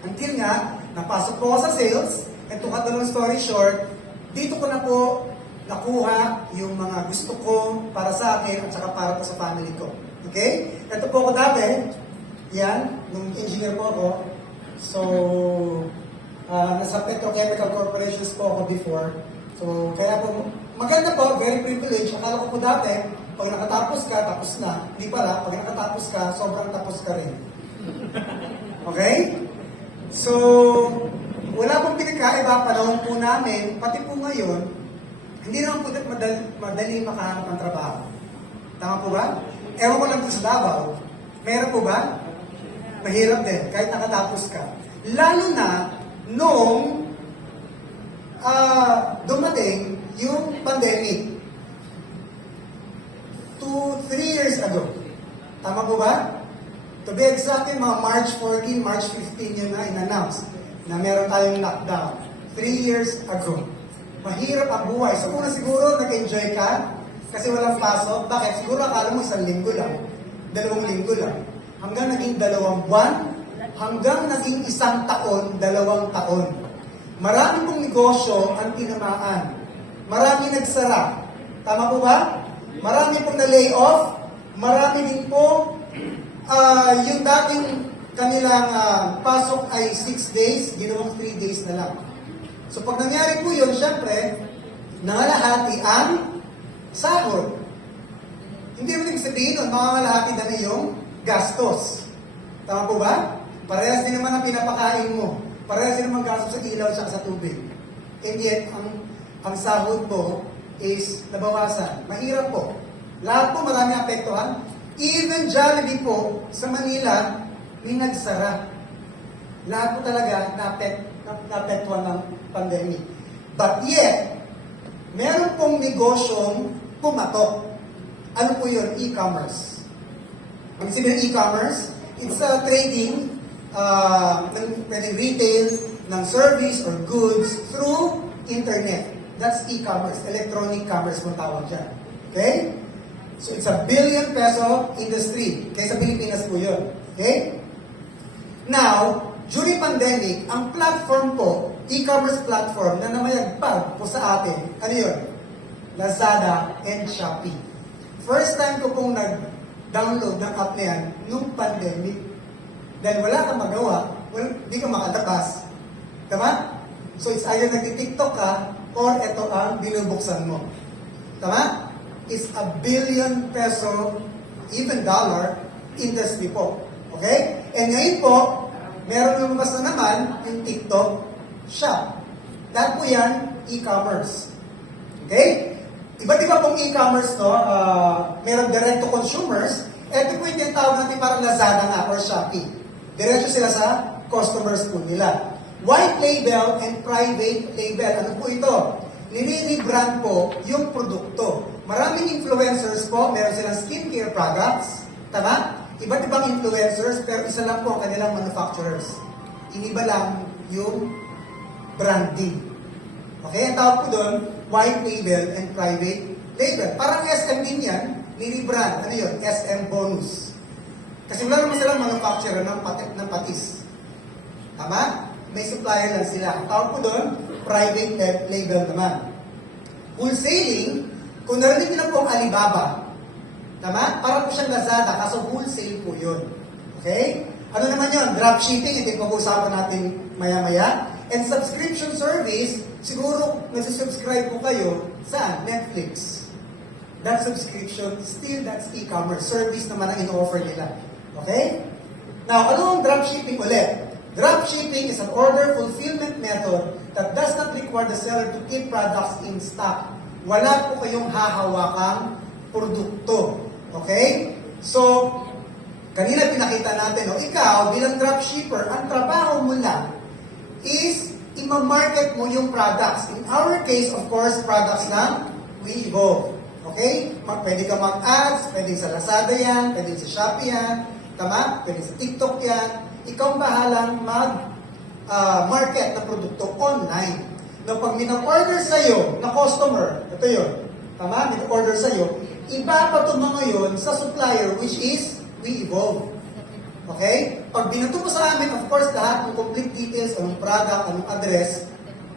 Until nga, napasok po ako sa sales, and to cut the long story short, dito ko na po nakuha yung mga gusto ko para sa akin at saka para po sa family ko. Okay? Ito po ako dati, yan, nung engineer po ako. So, nasa Petrochemical Corporations po ako before. So, kaya po, maganda po, very privileged. Akala ko po dati, pag nakatapos ka, tapos na. Hindi pala, pag nakatapos ka, sobrang tapos ka rin. Okay? So, wala pong pinagkaiba panahon po namin, pati po ngayon, hindi naman po madali makahanap ng trabaho. Tama po ba? Ewan ko lang sa Davao, meron po ba? Mahirap din, kahit nakatapos ka. Lalo na, nung dumating yung pandemic, 2-3 years ago. Tama po ba? To be exact, mga March 14, March 15 yun na in-announce na meron tayong lockdown. 3 years ago. Mahirap ang buhay. So una siguro, nag-enjoy ka kasi walang pasok. Bakit? Siguro akala mo 1 linggo lang, 2 linggo lang. Hanggang naging 2 buwan, hanggang naging 1 taon, 2 taon. Marami pong negosyo ang tinamaan. Marami nagsara. Tama po ba? Marami pong na-lay off. Marami din po yung dating kanilang pasok ay 6 days, ginawang 3 days na lang. So pag nangyari po yun, syempre, nangalahati ang sahod. Hindi mo ibig sabihin nun, mangangalahati na yung gastos. Tama po ba? Parehas din naman ang pinapakain mo. Parehas din naman gastos sa ilaw at sa tubig. And yet, ang sahod po is nabawasan. Mahirap po. Lahat po marami apektuhan. Even Jollibee po sa Manila, may nagsara. Lahat po talaga naapektuhan ng pandemic. But yet, meron pong negosyong pumatok. Ano po yun? E-commerce. Ang sabihin ng e-commerce, it's a trading ng pwedeng retail, ng service or goods through internet. That's e-commerce. Electronic commerce mo tawag dyan. Okay? So it's a billion peso industry. Kaya sa Pilipinas po yun. Okay? Now, during pandemic, ang platform po, e-commerce platform na namayagpag po sa atin, ano yun? Lazada and Shopee. First time ko pong nag-download ng app na yan nung pandemic. Dahil wala kang magawa, hindi ka makalabas. Tama? So it's either nag-TikTok ka or ito ang binubuksan mo. Tama? It's a billion peso, even dollar, industry po. Okay? And ngayon po, meron lumabas na naman yung TikTok Shop. Dahil po yan, e-commerce. Okay? Iba't iba pong e-commerce, no? Meron direct to consumers. Ito po yung tawag natin parang Lazada nga or Shopee. Diretso sila sa customers po nila. White label and private label. Ano po ito? Nire-rebrand po yung produkto. Maraming influencers po, meron silang skincare products. Tama? Iba't ibang influencers, pero isa lang po ang kanilang manufacturers. Iniba lang yung branding. Okay? Ang tawag po doon, white label and private label. Parang SM din yan, nire-brand. Ano yun? SM bonus. Kasi wala naman silang manufacturer ng patis. Tama? May supplier lang sila. Ang tawag po doon, private label naman. Wholesaling, kung narinig nila po ang Alibaba, tama? Para po siyang Lazada, kaso wholesale po yun. Okay? Ano naman yun? Dropshipping, ito yung pag-uusapan natin maya-maya. And subscription service, siguro nagsisubscribe po kayo sa Netflix. That subscription, still that's e-commerce. Service naman ang in-offer nila. Okay? Now, ano ang dropshipping ulit? Dropshipping is an order fulfillment method that does not require the seller to keep products in stock. Wala po kayong hahawakang produkto. Okay? So, kanina pinakita natin, ikaw bilang dropshipper, ang trabaho mo lang is i-market mo yung products. In our case, of course, products ng WeEvolve. Okay? Pwede ka mag-ads, pwede sa Lazada yan, pwede sa Shopee yan, tama? Pwede sa TikTok yan. Ikaw bahalang mag-market na produkto online. Na pag minag-order sa'yo na customer, ito yun, tama? Minag-order sa'yo, ipapato mo ngayon sa supplier which is WeEvolve. Okay? Pag binato mo sa amin, of course, lahat ng complete details, anong product, anong address,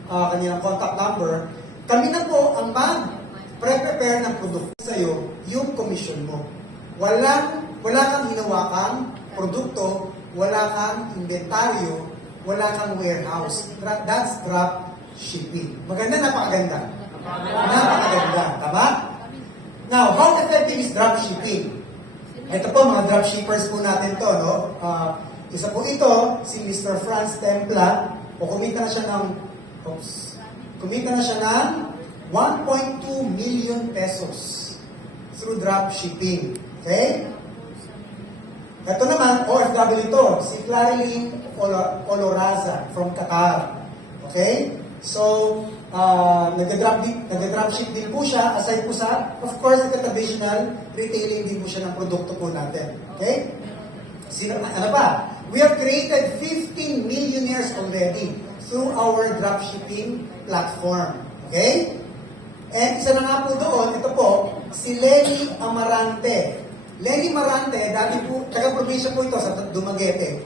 kanilang contact number, kami na po ang mag-prepare ng produkto sa'yo, yung commission mo. Wala kang hinawakang produkto, wala kang inventaryo, wala kang warehouse. That's drop shipping. Maganda, napakaganda. Napakaganda. Tama? Now, how effective is drop shipping? Ito po, mga dropshippers po natin to, no? Isa po ito, si Mr. Franz Templa, kumita na siya ng 1.2 million pesos through dropshipping. Okay? Ito naman, OFW ito, si Clarilyn Oloraza from Qatar. Okay? So, nag-dropship din po siya, aside po sa, of course, traditional retailing din po siya ng produkto po natin. Okay? Ano pa? We have created 15 millionaires already through our dropshipping platform. Okay? And isa na nga po doon, ito po, si Lenny Amarante. Lenny Amarante, dati po, taga-probinsya po ito sa Dumaguete.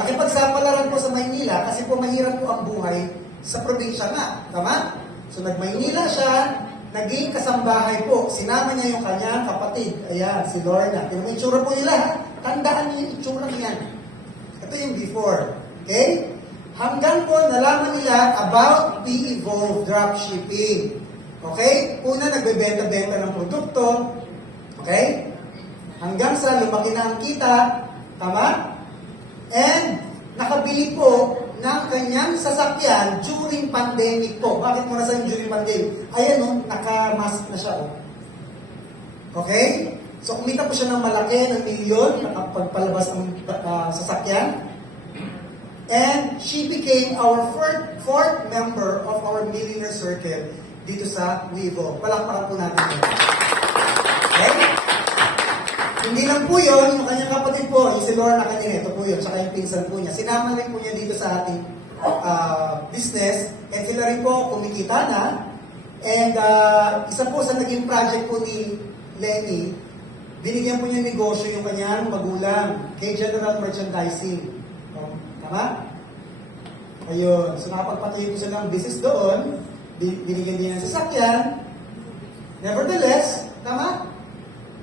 Nakipagsapalaran po sa Maynila kasi po mahirap po ang buhay sa probinsya nga. Tama? So nag-Maynila siya, naging kasambahay po. Sinama niya yung kanyang kapatid. Ayan, si Lorna. Yung itsura po nila, tandaan niyo yung itsura niyan. Ito yung before. Okay? Hanggang po nalaman nila about P-Evolve Dropshipping. Okay? Una, nagbebenta-benta ng produkto. Okay? Hanggang sa lumaki na ang kita. Tama? And nakabili po ng kanyang sasakyan during pandemic po. Bakit mo nasan during pandemic? Ayan o, naka-mask na siya o. Okay? So kumita po siya ng malaki, ng milyon, nakapagpalabas ng sasakyan. And she became our fourth member of our millionaire circle dito sa Weibo. Palakpakan po natin yun. Okay? Hindi lang po yun, yung kanyang kapatid po, yung si Lorna kanina, ito po yun, tsaka yung pinsan po niya. Sinama rin po niya dito sa ating business, and sila rin po kumikita na. And isa po sa naging project po ni Lenny, binigyan po niya negosyo yung kanyang magulang kay General Merchandising. Tama? Ayun. So nakapagpatuloy po sila ng business doon, binigyan din ng sasakyan. Nevertheless, tama?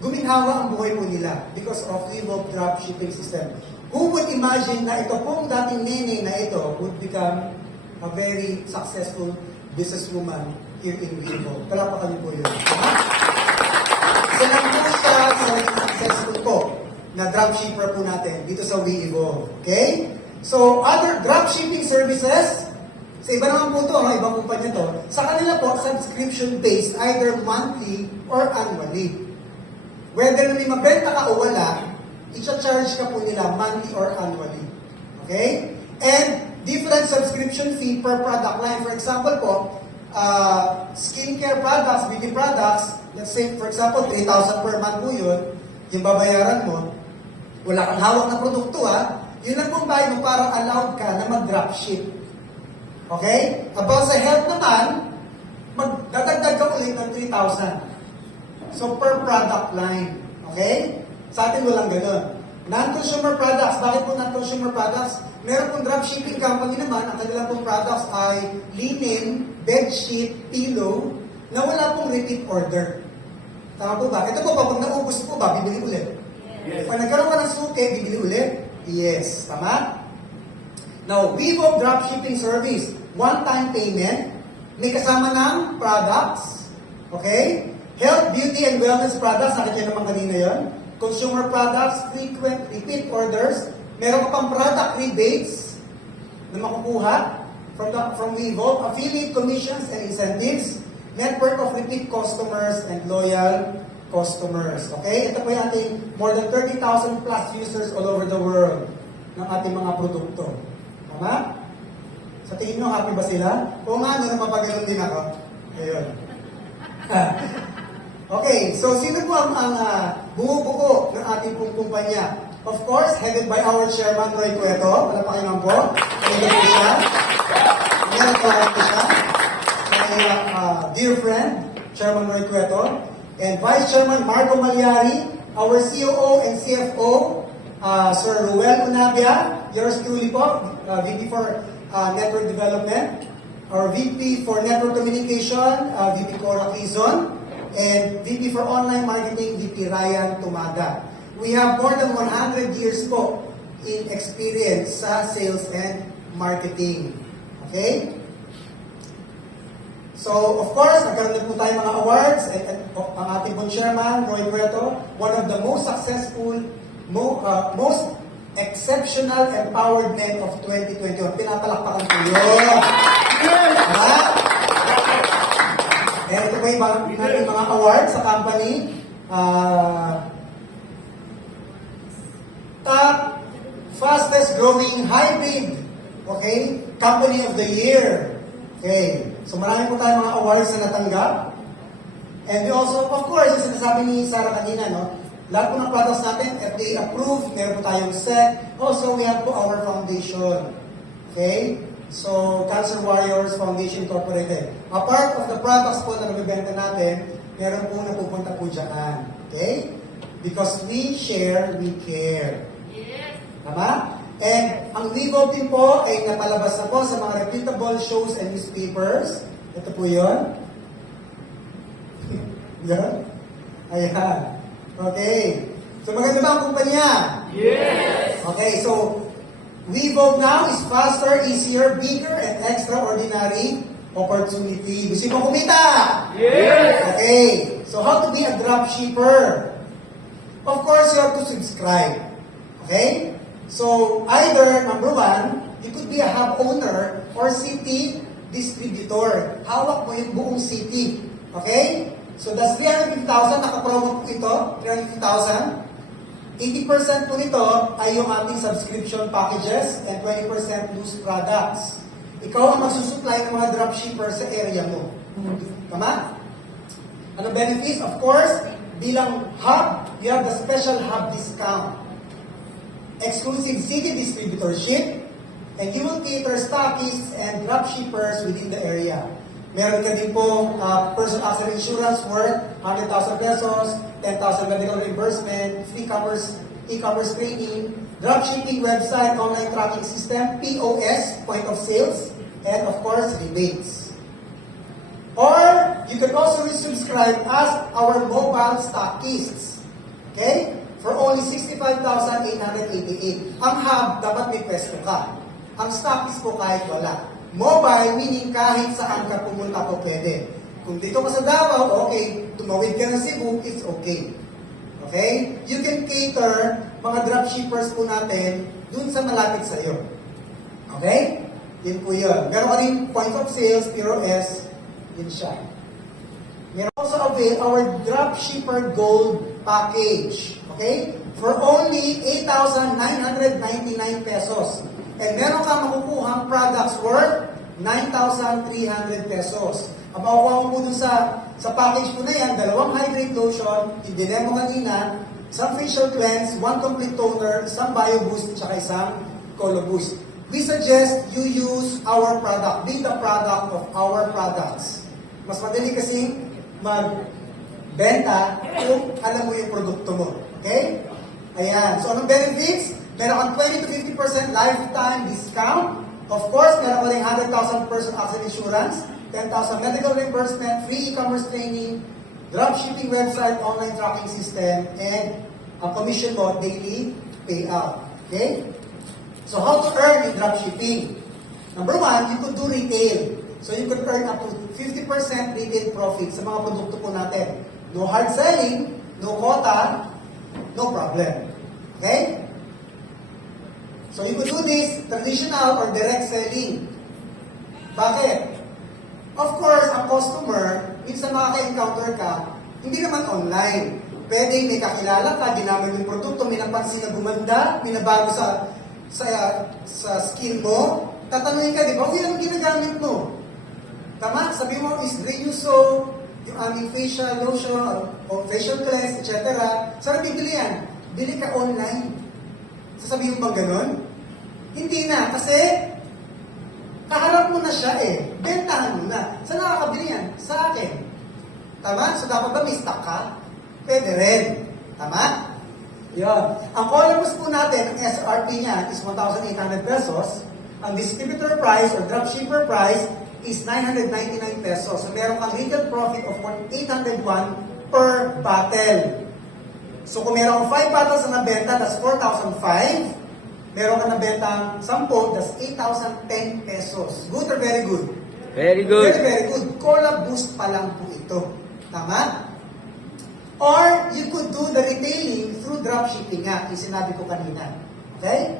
Guminhawa ang buhay po nila because of Weibo dropshipping system. Who would imagine na ito pong dating nene na ito would become a very successful businesswoman here in Weibo? Palapakan niyo po yun. Isa lang po siya sa successful po na dropshipper po natin dito sa Weibo. Okay? So, other dropshipping services, sa iba naman po ito, ibang kumpanya to, sa kanila po, subscription-based, either monthly or annually. Whether may mabenta ka o wala, i-charge ka po nila monthly or annually. Okay? And different subscription fee per product line. For example po, skincare products, beauty products, let's say, for example, 3,000 per month po yun, yung babayaran mo, wala kang hawak na produkto yun lang pong bayad mo para allowed ka na mag-dropship. Okay? About sa health naman, magdadagdag ka ulit ng 3,000. So, per product line. Okay? Sa atin walang ganun. Non-consumer products. Bakit po non-consumer products? Meron pong dropshipping company naman, ang kanilang pong products ay linen, bedsheet, pillow, na wala pong repeat order. Tama po ba? Ito po, pag naubos po ba, bibili ulit? Yes. Pag nagkaroon ka ng suke, bibili ulit? Yes. Tama? Now, Weibo dropshipping service. One-time payment. May kasama ng products. Okay? Health, beauty, and wellness products, nakikita naman kanina yun. Consumer products, frequent, repeat orders. Meron ka pang product rebates na makukuha from Weibo. Affiliate commissions and incentives. Network of repeat customers and loyal customers. Okay? Ito po yung ating more than 30,000 plus users all over the world ng ating mga produkto. Tama? Sa tingin nyo, happy ba sila? O nga, napapaganon din ako. Ayun. Okay, so sino po ang bumubuo ng ating pong kumpanya? Of course, headed by our chairman, Roy Cueto. Palapakin lang po. Headed po siya. Meron po siya. Dear friend, Chairman Roy Cueto. And Vice Chairman Marco Malyari, our COO and CFO, Sir Ruel Unabia, yours truly po, VP for Network Development, our VP for Network Communication, VP Cora Quizon, and VP for Online Marketing, VP Ryan Tumada. We have more than 100 years po in experience sa sales and marketing. Okay? So, of course, nagkaroon din po tayo mga awards. Ang ating pong chairman, Roy Cueto, one of the most successful, most exceptional empowered men of 2021. Pinapalakpakan po yun. Ha? And ito po yung natin mga awards sa company. Top fastest growing hybrid, okay, company of the year. Okay, so marami po tayong mga awards na natanggap. And we also, of course, yung sinasabi ni Sarah kanina, no? Lahat po ng products natin, FDA approved, meron po tayong SEC. Also, we have po our foundation. Okay? So, Cancer Warriors Foundation Incorporated. A part of the products po na nabibenta natin, meron po napupunta po dyan. Okay? Because we share, we care. Tama? And ang Vivo din po ay napalabas na po sa mga reputable shows and newspapers. Ito po yun. Yan. Ayan. Okay. So maganda ba ang kumpanya? Yes! Okay, so Vivo now is faster, easier, bigger, and extraordinary opportunity. Gusto mo kumita? Yes! Okay. So how to be a dropshipper? Of course, you have to subscribe. Okay? So, either, number one, you could be a hub owner or city distributor. Hawak mo yung buong city. Okay? So, that's 350,000. Nakapromo po ito. 350,000. 80% po nito ay yung ating subscription packages and 20% loose products. Ikaw ang magsusupply ng mga dropshipper sa area mo. Tama? Ano benefits? Of course, bilang hub, you have the special hub discount. Exclusive city distributorship, and you will cater stockists and dropshippers within the area. Meron ka din po personal accident insurance worth 100,000 pesos, 10,000 medical reimbursement, free e-commerce training, dropshipping website, online tracking system, POS, point of sales, and of course, rebates. Or, you can also resubscribe as our mobile stockists. Okay? For only 65,888. Ang hub, dapat may pwesto ka. Ang stockist po kahit wala. Mobile, meaning kahit saan ka pumunta po pwede. Kung dito ka sa Davao, okay. Tumawid ka ng Cebu, it's okay. Okay? You can cater mga dropshippers po natin dun sa malapit sa iyo. Okay? Yun po yun. Meron ka rin point of sales, POS, yun siya. Meron also avail our dropshipper gold package. Okay? For only 8,999 pesos. And meron ka makukuhang products worth 9,300 pesos. Ang makukuha mo po dun sa package po na yan, 2 hydrate lotion, yung dinemo kanina, isang facial cleanse, 1 complete toner, isang bio boost, at isang Colo Boost. We suggest you use our product, be the product of our products. Mas madali kasing magbenta kung alam mo yung produkto mo. Okay? Ayan. So, anong benefits? Meron kang 20 to 50% lifetime discount. Of course, meron ka rin 100,000 personal accident insurance, 10,000 medical reimbursement, free e-commerce training, dropshipping website, online tracking system, and ang commission mo, daily payout. Okay? So, how to earn in dropshipping? Number one, you could do retail. So, you could earn up to 50% retail profit sa mga produkto po natin. No hard selling, no quota, no problem. Okay? So, you could do this traditional or direct selling. Bakit? Of course, ang customer, minsan makaka-encounter ka, hindi naman online. Pwede may kakilala ka, ginamit yung produkto, may napansin na gumanda, binabago sa skin mo, tatanungin ka, di ba, uy, anong ginagamit mo? Tama? Sabi mo, is Reuso, yung aming facial lotion, o facial cleanse, etc. Saan bibili yan? Bili ka online. Sasabihin mo bang ganun? Hindi na, kasi kaharap mo na siya eh. Bentahan mo na. Saan nakakabili yan? Sa akin. Tama? So dapat ba may stock ka? Pwede rin. Tama? Yan. Ang columns po natin, ang SRP niya is 1,800 pesos. Ang distributor price or dropshipper price is 999 pesos. So meron kang retail profit of 801 per bottle. So kung meron kang 5 bottles na nabenta, that's 4,005. Meron kang nabentang 10, that's 8,010 pesos. Good or very good? Very good. Very, very good. Cola boost pa lang po ito. Tama? Or you could do the retailing through dropshipping nga, yung sinabi ko kanina. Okay?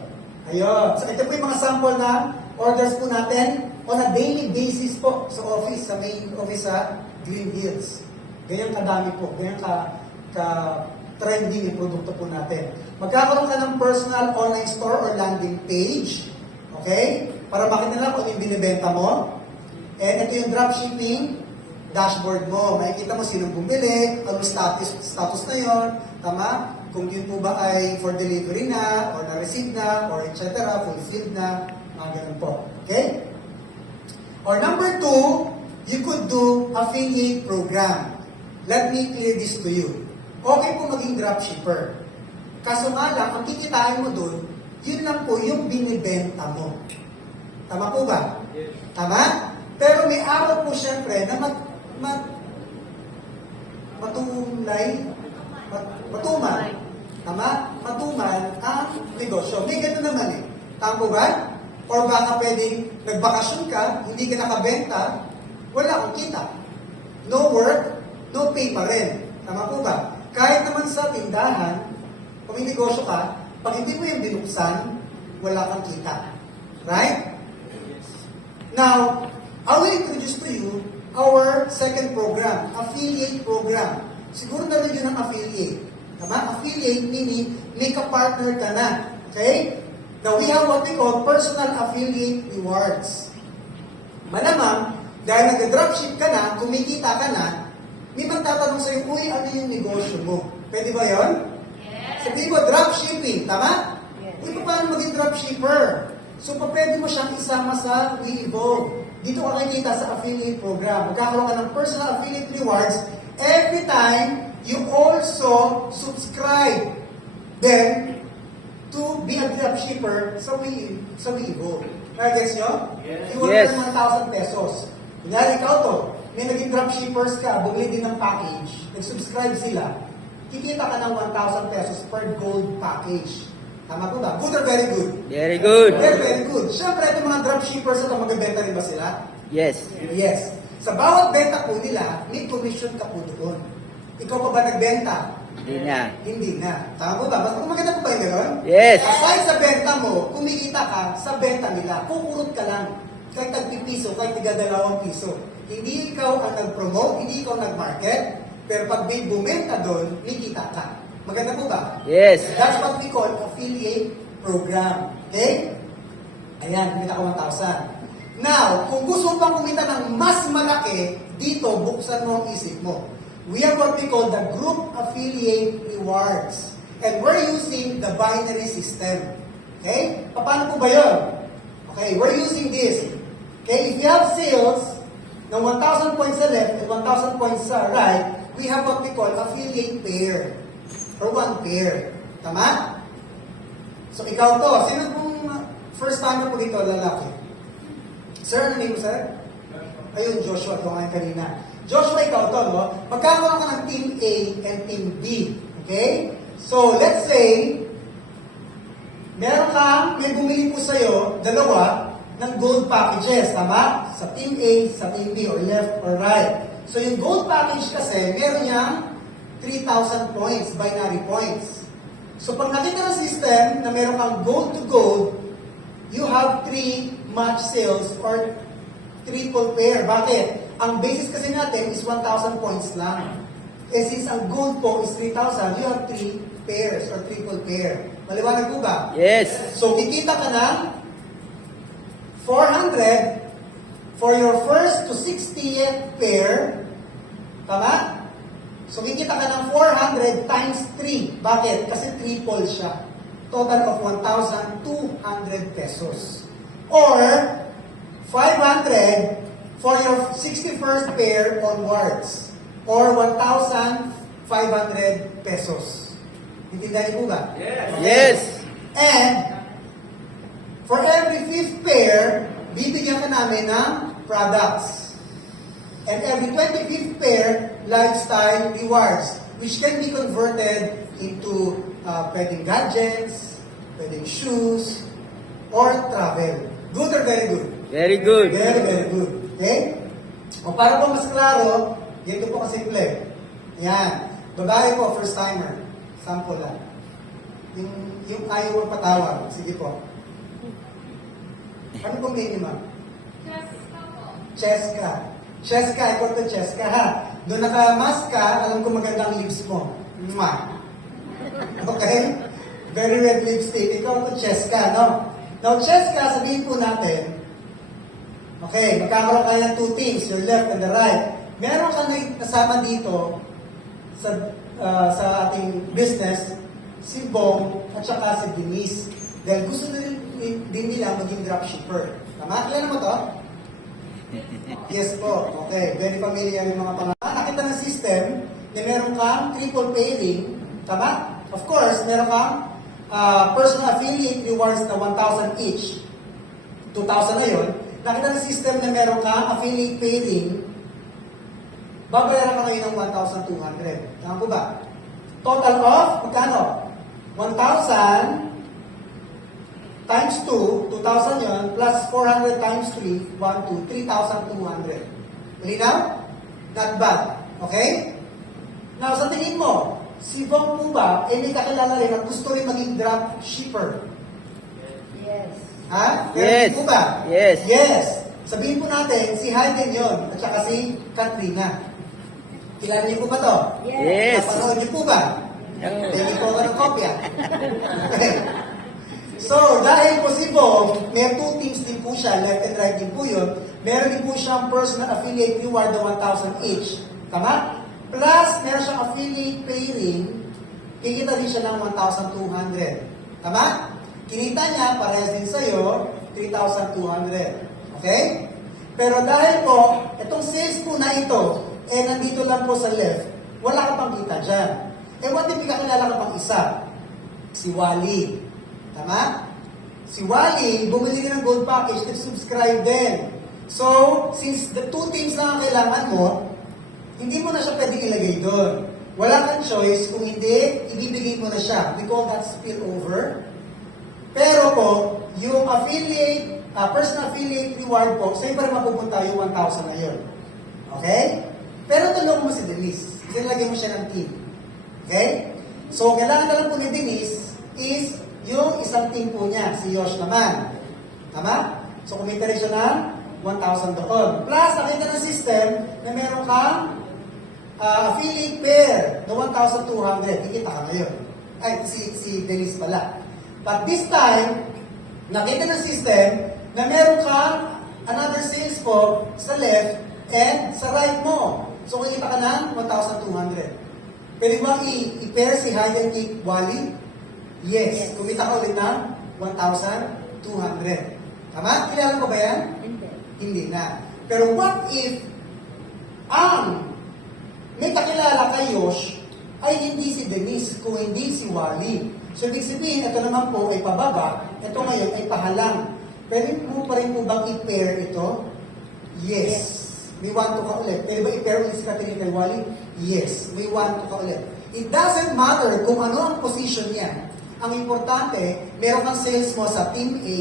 Ayun. So ito po yung mga sample na orders po natin on a daily basis po sa office, sa main office sa Green Hills. Ganyan kadami po. Ganyan ka-trending yung produkto po natin. Magkakaroon ka ng personal online store or landing page. Okay? Para makita nila kung yung binibenta mo. And ito yung dropshipping dashboard mo. Makikita mo sinong bumili, anong status na yon, tama? Kung yun po ba ay for delivery na, or na-receive na, or etc., fulfilled na, mga ganun po. Okay? Or number 2, you could do affiliate program. Let me clear this to you. Okay po maging dropshipper. Kaso nga lang, ang kikitain mo dun, yun lang po yung binibenta mo. Tama po ba? Yes. Tama? Pero may araw po siyempre na matumal. Tama? Matumal ang negosyo. May gano'n naman eh. Tama po ba? Or baka pwedeng nagbakasyon ka, hindi ka nakabenta, wala kang kita. No work, no pay pa rin. Tama po ba? Kahit naman sa tindahan, kung may negosyo ka, pag hindi mo yung binuksan, wala kang kita. Right? Now, I will introduce to you our second program, affiliate program. Siguro na yun ang affiliate. Tama? Affiliate meaning may ka-partner ka na. Okay? Now, we have what we call personal affiliate rewards. Malamang, dahil nag-dropship ka na, kumikita ka na, may magtatanong sa'yo, uy, ano yung negosyo mo? Pwede ba yun? Yes. Sabihin mo, dropshipping. Tama? Yes. Uy, paano maging dropshipper? So, pwede mo siyang isama sa WeEvolve. Dito ka nakikita sa affiliate program. Magkakaroon ka ng personal affiliate rewards every time you also subscribe then to be a dropshipper sa WeEvolve. Gets nyo? Yes. You will Yes. earn 1,000 pesos. Kunyari ikaw to, may naging dropshippers ka, bumili din ng package, nag-subscribe sila, kikita ka ng 1,000 pesos per gold package. Tama po ba? Good or very good? Very good. Very, very good. Siyempre, itong mga dropshippers ito, magbebenta rin ba sila? Yes. Yes. Sa bawat benta po nila, may commission ka po doon. Ikaw pa ba nagbenta? Hindi na. Hindi na. Tama po ba? Mas maganda po ba yung gano'n? Yes. Kapag sa benta mo, kumikita ka sa benta nila, kukurot ka lang. Kahit tag-piso, kahit tig-2 piso. Hindi ikaw ang nag-promote, hindi ikaw nag-market, pero pag may bumenta doon, may kita ka. Maganda po ba? Yes. That's what we call affiliate program. Okay? Ayan, kumita ka 1,000. Now, kung gusto mo pang kumita ng mas malaki, dito, buksan mo ang isip mo. We have what we call the group affiliate rewards. And we're using the binary system. Okay? Paano po ba yun? Okay, we're using this. Okay, if you have sales ng 1,000 points sa left and 1,000 points sa right, we have what we call affiliate pair. Or one pair. Tama? So, ikaw to. Sino pong first timer po dito, lalaki? Sir, ano name mo, sir? Ayun, Joshua. Ito nga kanina. Joshua, ikaw to, no? Magkakaroon ka ng Team A and Team B. Okay? So, let's say, meron kang, may bumili po sa'yo, dalawa, ng gold packages. Tama? Sa Team A, sa Team B, or left or right. So, yung gold package kasi, meron niyang 3,000 points, binary points. So pag nakita ng system na meron kang gold to gold, you have 3 match sales or triple pair. Bakit? Ang basis kasi natin is 1,000 points lang. Eh since ang gold po is 3,000, you have 3 pairs or triple pair. Maliwanag po ba? Yes. So kikita ka ng 400 for your first to 60th pair. Tama? So, kikita ka ng 400 times 3. Bakit? Kasi triple siya. Total of 1,200 pesos. Or, 500 for your 61st pair onwards. Or 1,500 pesos. Intindihan niyo po ba? Yes. Yes. And, for every 5th pair, bibigyan ka namin ng products. And every 25th pair, lifestyle rewards, which can be converted into pwedeng gadgets, pwedeng shoes, or travel. Good or very good? Very good. Very, very good. Okay? O para po mas klaro, dito po kasimple. Yan. Babae po, first timer. Sample lang. Yung ayaw mo patawag. Sige po. Ano pong name niyo, ma'am? Cheska. Cheska, ikaw to Cheska ha. Doon naka-mask ka, alam ko maganda ang lips mo. Mwah. Okay? Very red lipstick. Ikaw to Cheska, no? Now, Cheska, sabihin po natin, okay, magkakaroon kayo ng 2 teams, your left and the right. Meron ka na kasama dito sa ating business, si Bong at saka si Denise. Dahil gusto na din nila maging dropshipper. Tama? Kilala mo to? Yes po. Okay. Very familiar yung mga pangalan. Nakita ng system na meron kang triple pairing. Tama? Of course, meron kang personal affiliate rewards na 1,000 each. 2,000 na yun. Nakita ng system na meron kang affiliate pairing, babayaran ka ngayon ng 1,200. Tama po ba? Total of, magkano? 1,000 times 2, 2,000 yun, plus 400 times 3, 1, 2, 3,200. Malinaw? Not bad. Okay? Now, sa tingin mo, si Bong po ba, may kakilala rin at gusto rin maging drop shipper? Yes. Ha? Yes. Hindi po ba? Yes. Yes. Sabihin po natin, si Hayden yon at saka si Katrina. Kilala niyo po ba to? Yes. Napanood niyo po ba? Yeah. Tingin po ako ng kopya. Okay. So, dahil po si Bong, may 2 teams din po siya, left and right din po yun, meron din po siyang personal affiliate reward na 1,000 each. Tama? Plus, meron siyang affiliate pairing, kikita din siya ng 1,200. Tama? Kinita niya, parehas din sa'yo, 3,200. Okay? Pero dahil po, itong sales po na ito, nandito lang po sa left, wala ka pang kita dyan. What if kakilala ka pang isa? Si Wally. Tama? Si Wally, bumili ka ng gold package, nag-subscribe din. So, since the 2 teams lang ang kailangan mo, hindi mo na siya pwedeng ilagay doon. Wala kang choice, kung hindi, ibibigay mo na siya. We call that spillover. Pero po, yung affiliate, personal affiliate reward po, sa'yo pa rin mapupunta yung 1,000 na yun. Okay? Pero tulungan mo si Denise. Sinilagay mo siya ng team. Okay? So, kailangan na lang po ni Denise is yung isang team po niya, si Yosh naman. Tama? So, kumita rin siya ng 1,000 doon. Plus, nakita ng system na meron kang affiliate pair na 1,200. Kikita ka ngayon. Ay, si Denise pala. But this time, nakita ng system na meron kang another sales po sa left and sa right mo. So, kikita ka ng 1,200. Pwede ba i-pair si Hayden kay Wally? Yes. Kumita ka ulit ng 1,200. Tama? Kilala ko ba yan? Hindi. Hindi na. Pero what if may kakilala kay Yosh ay hindi si Denise, kung hindi si Wally. So, ibig sabihin, ito naman po ay pababa, ito ngayon ay pahalang. Pwede mo pa rin po bang i-pair ito? Yes. May 1 to ka ulit. Pwede ba i-pair ulit si Katrina kay Wally? Yes. May 1 to ka ulit. It doesn't matter kung ano ang position niya. Ang importante, meron kang sales mo sa Team A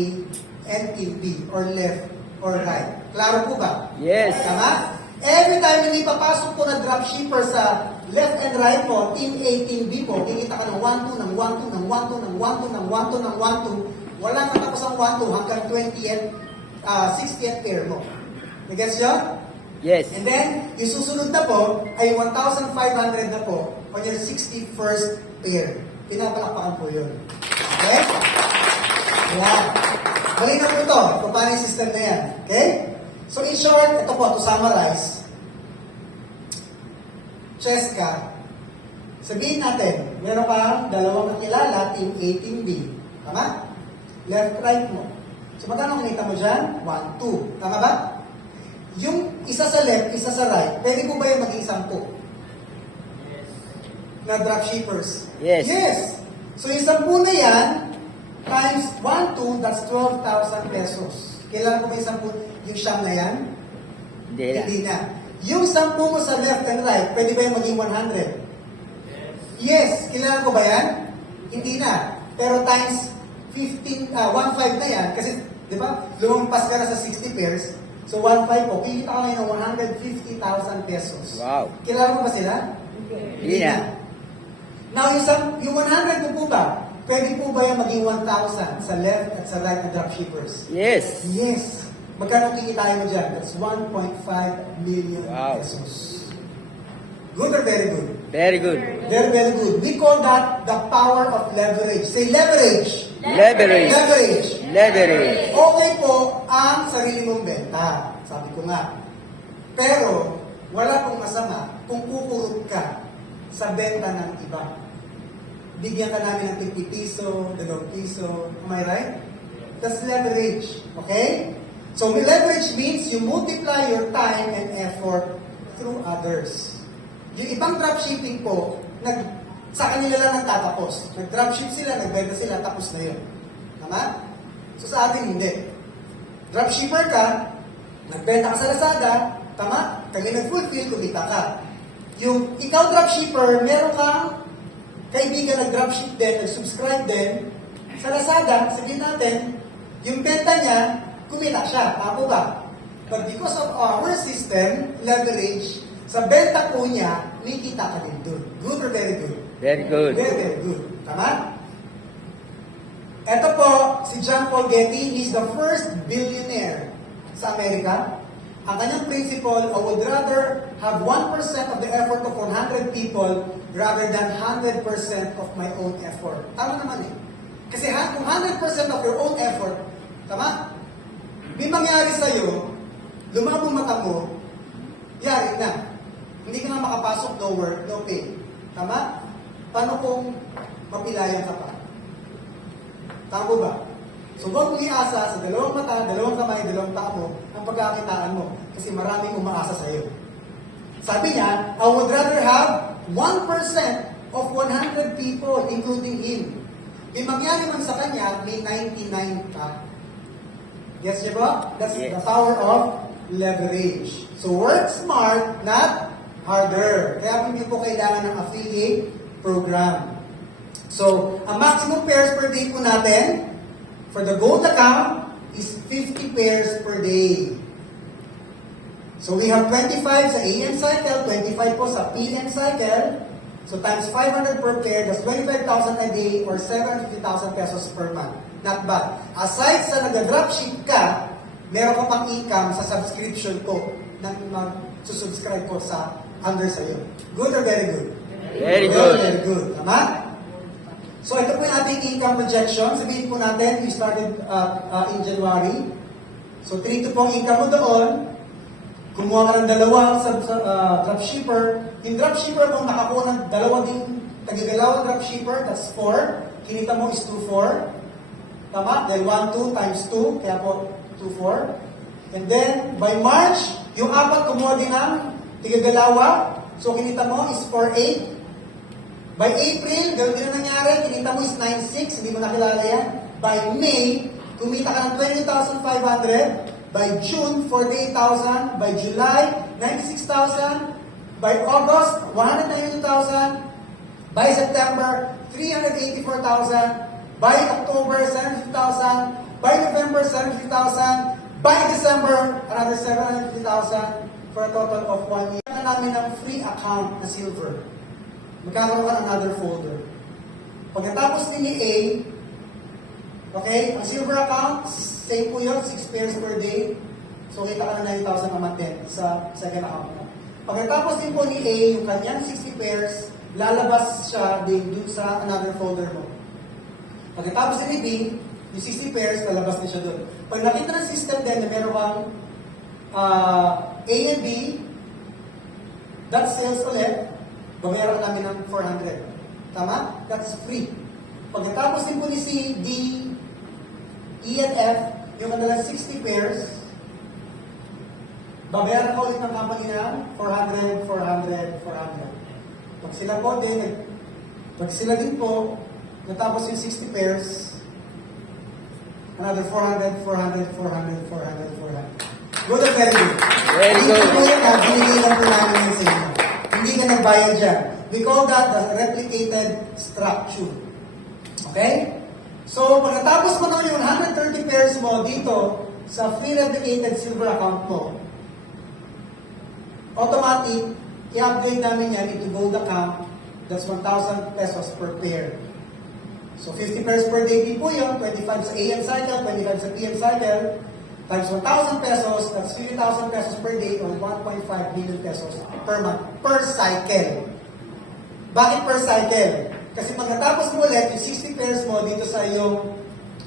and Team B, or left or right. Klaro po ba? Yes. Tama? Every time na ipapasok po na dropshipper sa left and right po, Team A, Team B po, kikita ka ng 1-2, ng 1-2, ng 1-2, ng 1-2, ng 1-2, ng 1-2. Wala kang tapos ang 1-2 hanggang 20th, 60th pair mo. Nag-gets yun? Yes. And then, yung susunod na po ay 1,500 na po on your 61st pair. Pinapalakpakan po yun. Okay? Ayan. Malinaw po ito kung paano yung system na yan. Okay? So in short, ito po, to summarize, Cheska, sabihin natin, meron kang dalawang nakilala, Team A, Team B. Tama? Left, right mo. So magkano kinita mo dyan? 1, 2. Tama ba? Yung isa sa left, isa sa right, pwede po ba yung maging 10? Na dropshippers? Yes. Yes! So yung 10 na yan, times 1, 2, that's 12,000 pesos. Kailan ko ba yung 10? Yung siyam na yan? Hindi na. Hindi na. Yung 10 mo sa left and right, pwede ba yung maging 100? Yes. Kailangan ko ba yan? Hindi na. Pero times 1.5 na yan, kasi, di ba, lumampas ka na sa 60 pairs, so 1.5 po, kikita ka ngayon ng 150,000 pesos. Wow. Kailangan mo ba sila? Hindi na. Now, yung 100 mo po ba, pwede po ba yung maging 1,000 sa left at sa right na dropshippers? Yes. Yes. Magkano kikitain mo dyan? That's 1.5 million Wow. pesos. Good or very good? Very good. Very, very good. We call that the power of leverage. Say leverage. Leverage. Leverage. Leverage. Okay po ang sarili mong benta. Sabi ko nga. Pero, wala pong masama kung kukurot ka sa benta ng iba. Bigyan ka namin ng 50 piso, 2 piso. Am I right? That's leverage. Okay? So, leverage means you multiply your time and effort through others. Yung ibang dropshipping po, sa kanila lang nagtatapos. Nag-dropship sila, nagbenta sila, tapos na yun. Tama? So sa atin, hindi. Dropshipper ka, nagbenta ka sa Lazada, tama? Kami nag-fulfill, kumita ka. Yung ikaw dropshipper, meron kang kaibigan nag-dropship din, nag-subscribe din, sa Lazada, sabihin natin, yung benta niya, kumita siya. Tama ba? But because of our system, leverage, sa benta po niya, may kita ka din doon. Good or very good? Very good. Very, very good. Tama? Ito po, si John Paul Getty, he's the first billionaire sa Amerika. Ang kanyang principle, I would rather have 1% of the effort of 100 people rather than 100% of my own effort. Tama naman eh. Kasi kung 100% of your own effort, tama? May mangyari sa'yo, lumabo mata mo, yari na. Hindi ka na makapasok, no work, no pay. Tama? Paano kung mapilayan ka pa? Tama ba? So huwag mong iasa sa 2 mata, 2 kamay, 2 paa mo ang pagkakitaan mo kasi maraming umaasa sa iyo. Sabi niya, I would rather have 1% of 100 people, including him. May mangyari man sa kanya, may 99 ka. Yes, diba? That's Yes. the power of leverage. So work smart, not harder. Kaya hindi po kailangan ng affiliate program. So, ang maximum pairs per day po natin for the gold account is 50 pairs per day. So, we have 25 sa AM cycle, 25 po sa PM cycle. So, times 500 per pair, that's 25,000 a day or 750,000 pesos per month. Not bad. Aside sa nag-dropship ka, meron ka pang income sa subscription po na mag-subscribe po sa under sa'yo. Good or very good? Very good. Very good. Tama? So, ito po yung ating income projection. Sabihin po natin, we started in January. So, 3 to po ang income mo doon. Kumuha ka ng 2 dropshipper. Yung dropshipper mo, nakakuha ng 2 ding tagagalawang dropshipper, that's 4. Kinita mo is 2,4. Tama? Then 1, 2 times 2, kaya po 2,4. And then, by March, yung 4 kumuha din ng tigagalawa. So, kinita mo is 4,8. By April, ganoon din ang nangyari. Kinita mo is 9,6. Hindi mo nakilala yan. By May, kumita ka ng 20,500. By June, 48,000. By July, 96,000. By August, 192,000. By September, 384,000. By October, 70,000. By November, 70,000. By December, another 750,000. For a total of 1 year. Kailangan namin ng free account na silver. Magkakaroon ka ng another folder. Pagkatapos din ni A, okay, ang silver account, same po yun, 6 pairs per day. So, kita ka na 9,000 a month din sa second account mo. Pagkatapos din po ni A, yung kanyang 60 pairs, lalabas siya din dun sa another folder mo. Pagkatapos din ni B, yung 60 pairs, lalabas din siya dun. Pag nakita ng system din na meron kang A and B, that sales ulit, babayaran namin ng 400. Tama? That's free. Pagkatapos din po ni C, D, E, and F, yung kanilang 60 pairs, babayaran ka ulit ng company ng 400, 400, 400. Pag sila din po natapos yung 60 pairs, another 400, 400, 400, 400, 400. Good or very good? Very good. Hindi po yan ha, binigay lang po namin yun sa inyo. Hindi ka nagbayad dyan. We call that the replicated structure. Okay? So, pag natapos mo na yung 130 pairs mo dito sa free replicated silver account mo, automatic, i-upgrade namin yan into gold account. That's 1,000 pesos per pair. So, 50 pairs per day din po yun. 25 sa AM cycle, 25 sa PM cycle. Times 1,000 pesos, that's 50,000 pesos per day or 1.5 million pesos per month, per cycle. Bakit per cycle? Kasi pag natapos mo ulit, yung 60 pairs mo dito sa iyong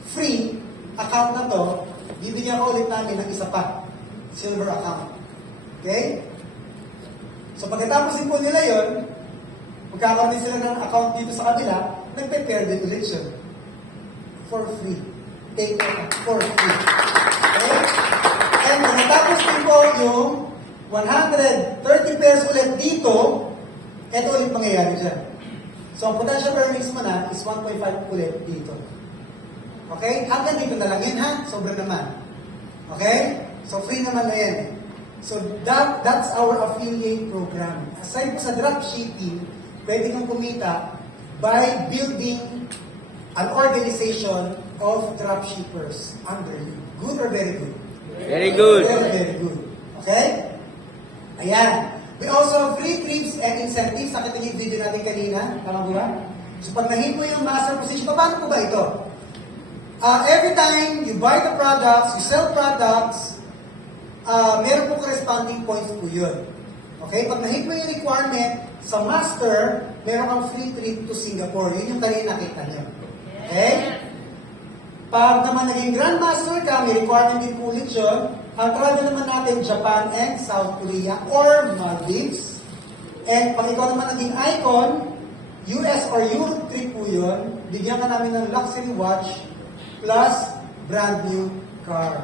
free account na to, bibigyan ko ulit namin ng isa pa, silver account. Okay? So pagkatapos din po nila yun, magkakaroon din sila ng account dito sa kabila, nagpe-pair din ulit siya. For free. Take it for free. Okay? And pag natapos din po yung 130 pairs ulit dito, ito ulit mangyayari dyan. So, ang potential earnings mo na is 1.5 ulit dito. Okay? Hanggang dito na lang yun, ha? Sobra naman. Okay? So, free naman na yan. So, that's our affiliate program. Aside po sa dropshipping, pwede kang kumita by building an organization of dropshippers under you. Good or very good? Very good. Very, very good. Okay? Ayan. We also have free trips and incentives. Nakita niyo yung video natin kanina. Tama ba? So pag nahit mo yung master position, paano po ba ito? Every time you buy the products, you sell products, meron po corresponding points po yun. Okay? Pag nahit mo yung requirement sa master, meron kang free trip to Singapore. Yun yung kanina nakita niyo. Okay? Pag naman naging Grandmaster ka, may requirement din po ulit yun. Ang travel naman natin, Japan and South Korea or Maldives. And pag ikaw naman naging icon, US or Europe trip po yun, bigyan ka namin ng luxury watch plus brand new car.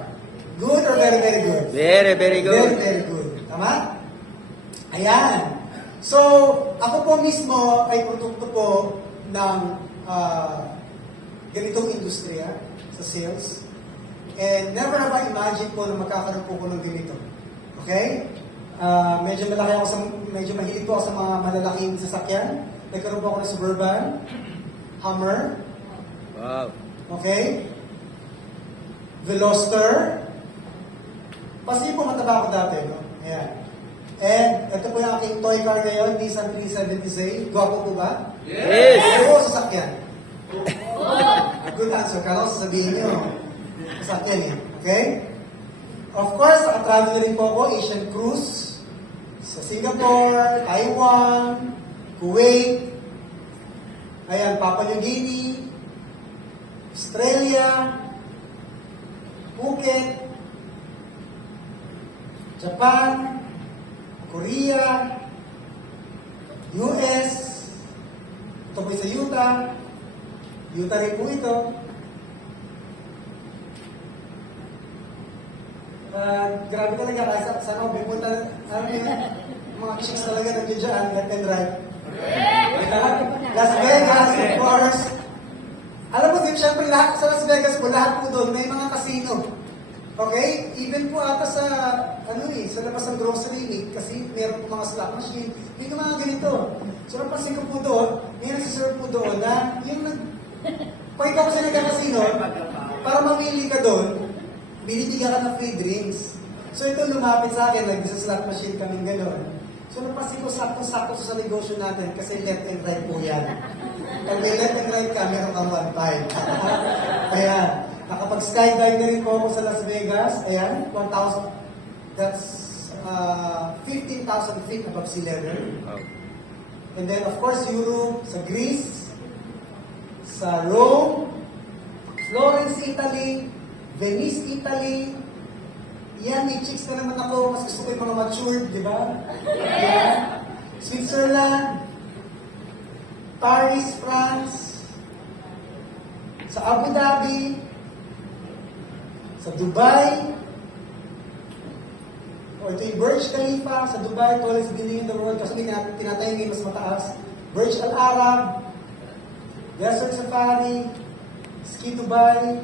Good or very, very good? Very, very Very, good. very good. Tama? Ayan. So, ako po mismo ay produkto po ng ganitong industriya sa sales. And never have I imagined po na magkakaroon po ko ng ganito. Okay? Medyo mahilig po ako sa mga malalaking sasakyan. Nagkaroon po ako ng Suburban, Hummer, Wow. okay? Veloster. Kasi po mataba ko dati, no? Ayan. And ito po yung aking toy car ngayon, Nissan 370Z. Gwapo po ba? Yes. Oo, sasakyan. Good answer. Kala ko sasabihin nyo. Sasakyan eh. Okay? Of course, nakatravel na rin po ako, Asian cruise, sa Singapore, Taiwan, Kuwait, ayan, Papua New Guinea, Australia, Phuket, Japan, Korea, US, ito po sa Utah rin po ito. Grabe talaga kasi sa ano, bipunta, mga chicks talaga nandiyan dyan, left and right. Las Vegas, of course. Alam mo din, syempre lahat sa Las Vegas po, lahat po doon, may mga casino. Okay? Even po ata sa, sa labas ng grocery, kasi meron po mga slot machine, may mga ganito. So, napansin ko po doon, may nagsiserve po doon na, yung pag ikaw kasi nagka-casino, para mamili ka doon, binibigyan ka ng free drinks. So ito lumapit sa akin, nag-slot machine kaming gano'n. So napansin ko, sakto-sakto sa negosyo natin kasi left and right po yan. Pag may left and right ka, meron kang 1.5. Ayan. Nakapag-skydive na rin po ako sa Las Vegas. Ayan, 1,000. That's 15,000 feet above sea level. Wow. And then of course, Europe, sa Greece, sa Rome, Florence, Italy, Venice, Italy. Yan, may chicks na naman ako. Mas gusto ko yung mga matured, di ba? Yan. Switzerland, Paris, France, sa Abu Dhabi, sa Dubai, ito yung Burj Khalifa sa Dubai, tallest building in the world, kasi may tinatayo ngayon mas mataas. Burj Al Arab, Desert Safari, Ski Dubai,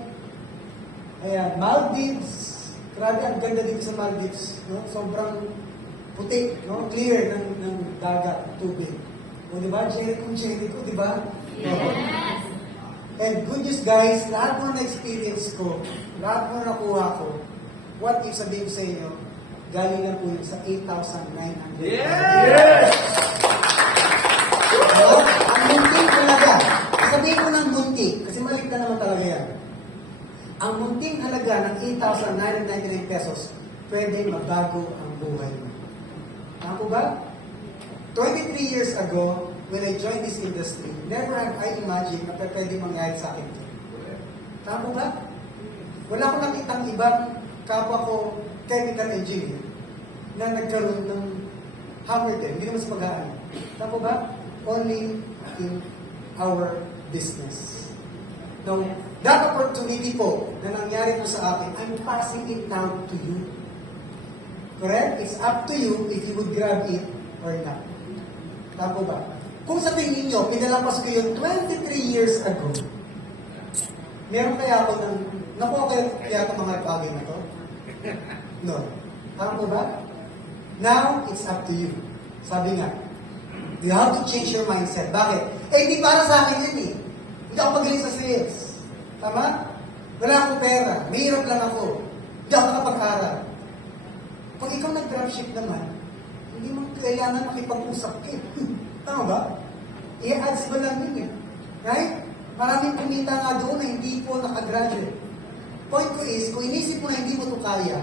ayan, Maldives. Grabe, ang ganda dito sa Maldives. No? Sobrang puti, no? Clear ng dagat, tubig. O diba, Jericho, diba? Yes! And good news guys, lahat mo na-experience ko, lahat mo nakuha ko, what if sabihin ko sa inyo, galing na po yun sa 8,900. Yes! No? Ang muntik talaga. Sabihin ko ng muntik, kasi maliit na naman talaga yan. Ang munting halaga ng 8,999 pesos, pwede mabago ang buhay mo. Tama po ba? 23 years ago, when I joined this industry, never have I imagined na pwede mangyari sa akin ito. Tama po ba? Wala akong nakitang ibang kapwa ko chemical engineer na nagkaroon ng hammer din, hindi naman sa pag-aaral. Tama po ba? Only in our business. Now, that opportunity po na nangyari po sa akin, I'm passing it now to you. Correct? It's up to you if you would grab it or not. Tama po ba? Kung sa tingin nyo, pinalampas ko yun 23 years ago, meron kaya ako ng, nakuha kaya itong mga bagay na to? No. Tama po ba? Now, it's up to you. Sabi nga, you have to change your mindset. Bakit? Eh, hindi para sa akin yun eh. Hindi ako magaling sa sales. Tama? Wala akong pera. Mahirap lang ako. Hindi ako nakapag-aral. Pag ikaw nag-dropship naman, hindi mo kailangan makipag-usap ka. Tama ba? I-ads mo lang yun eh. Right? Maraming kumita nga doon na hindi po nakagraduate. Point ko is, kung inisip mo na hindi mo ito kaya,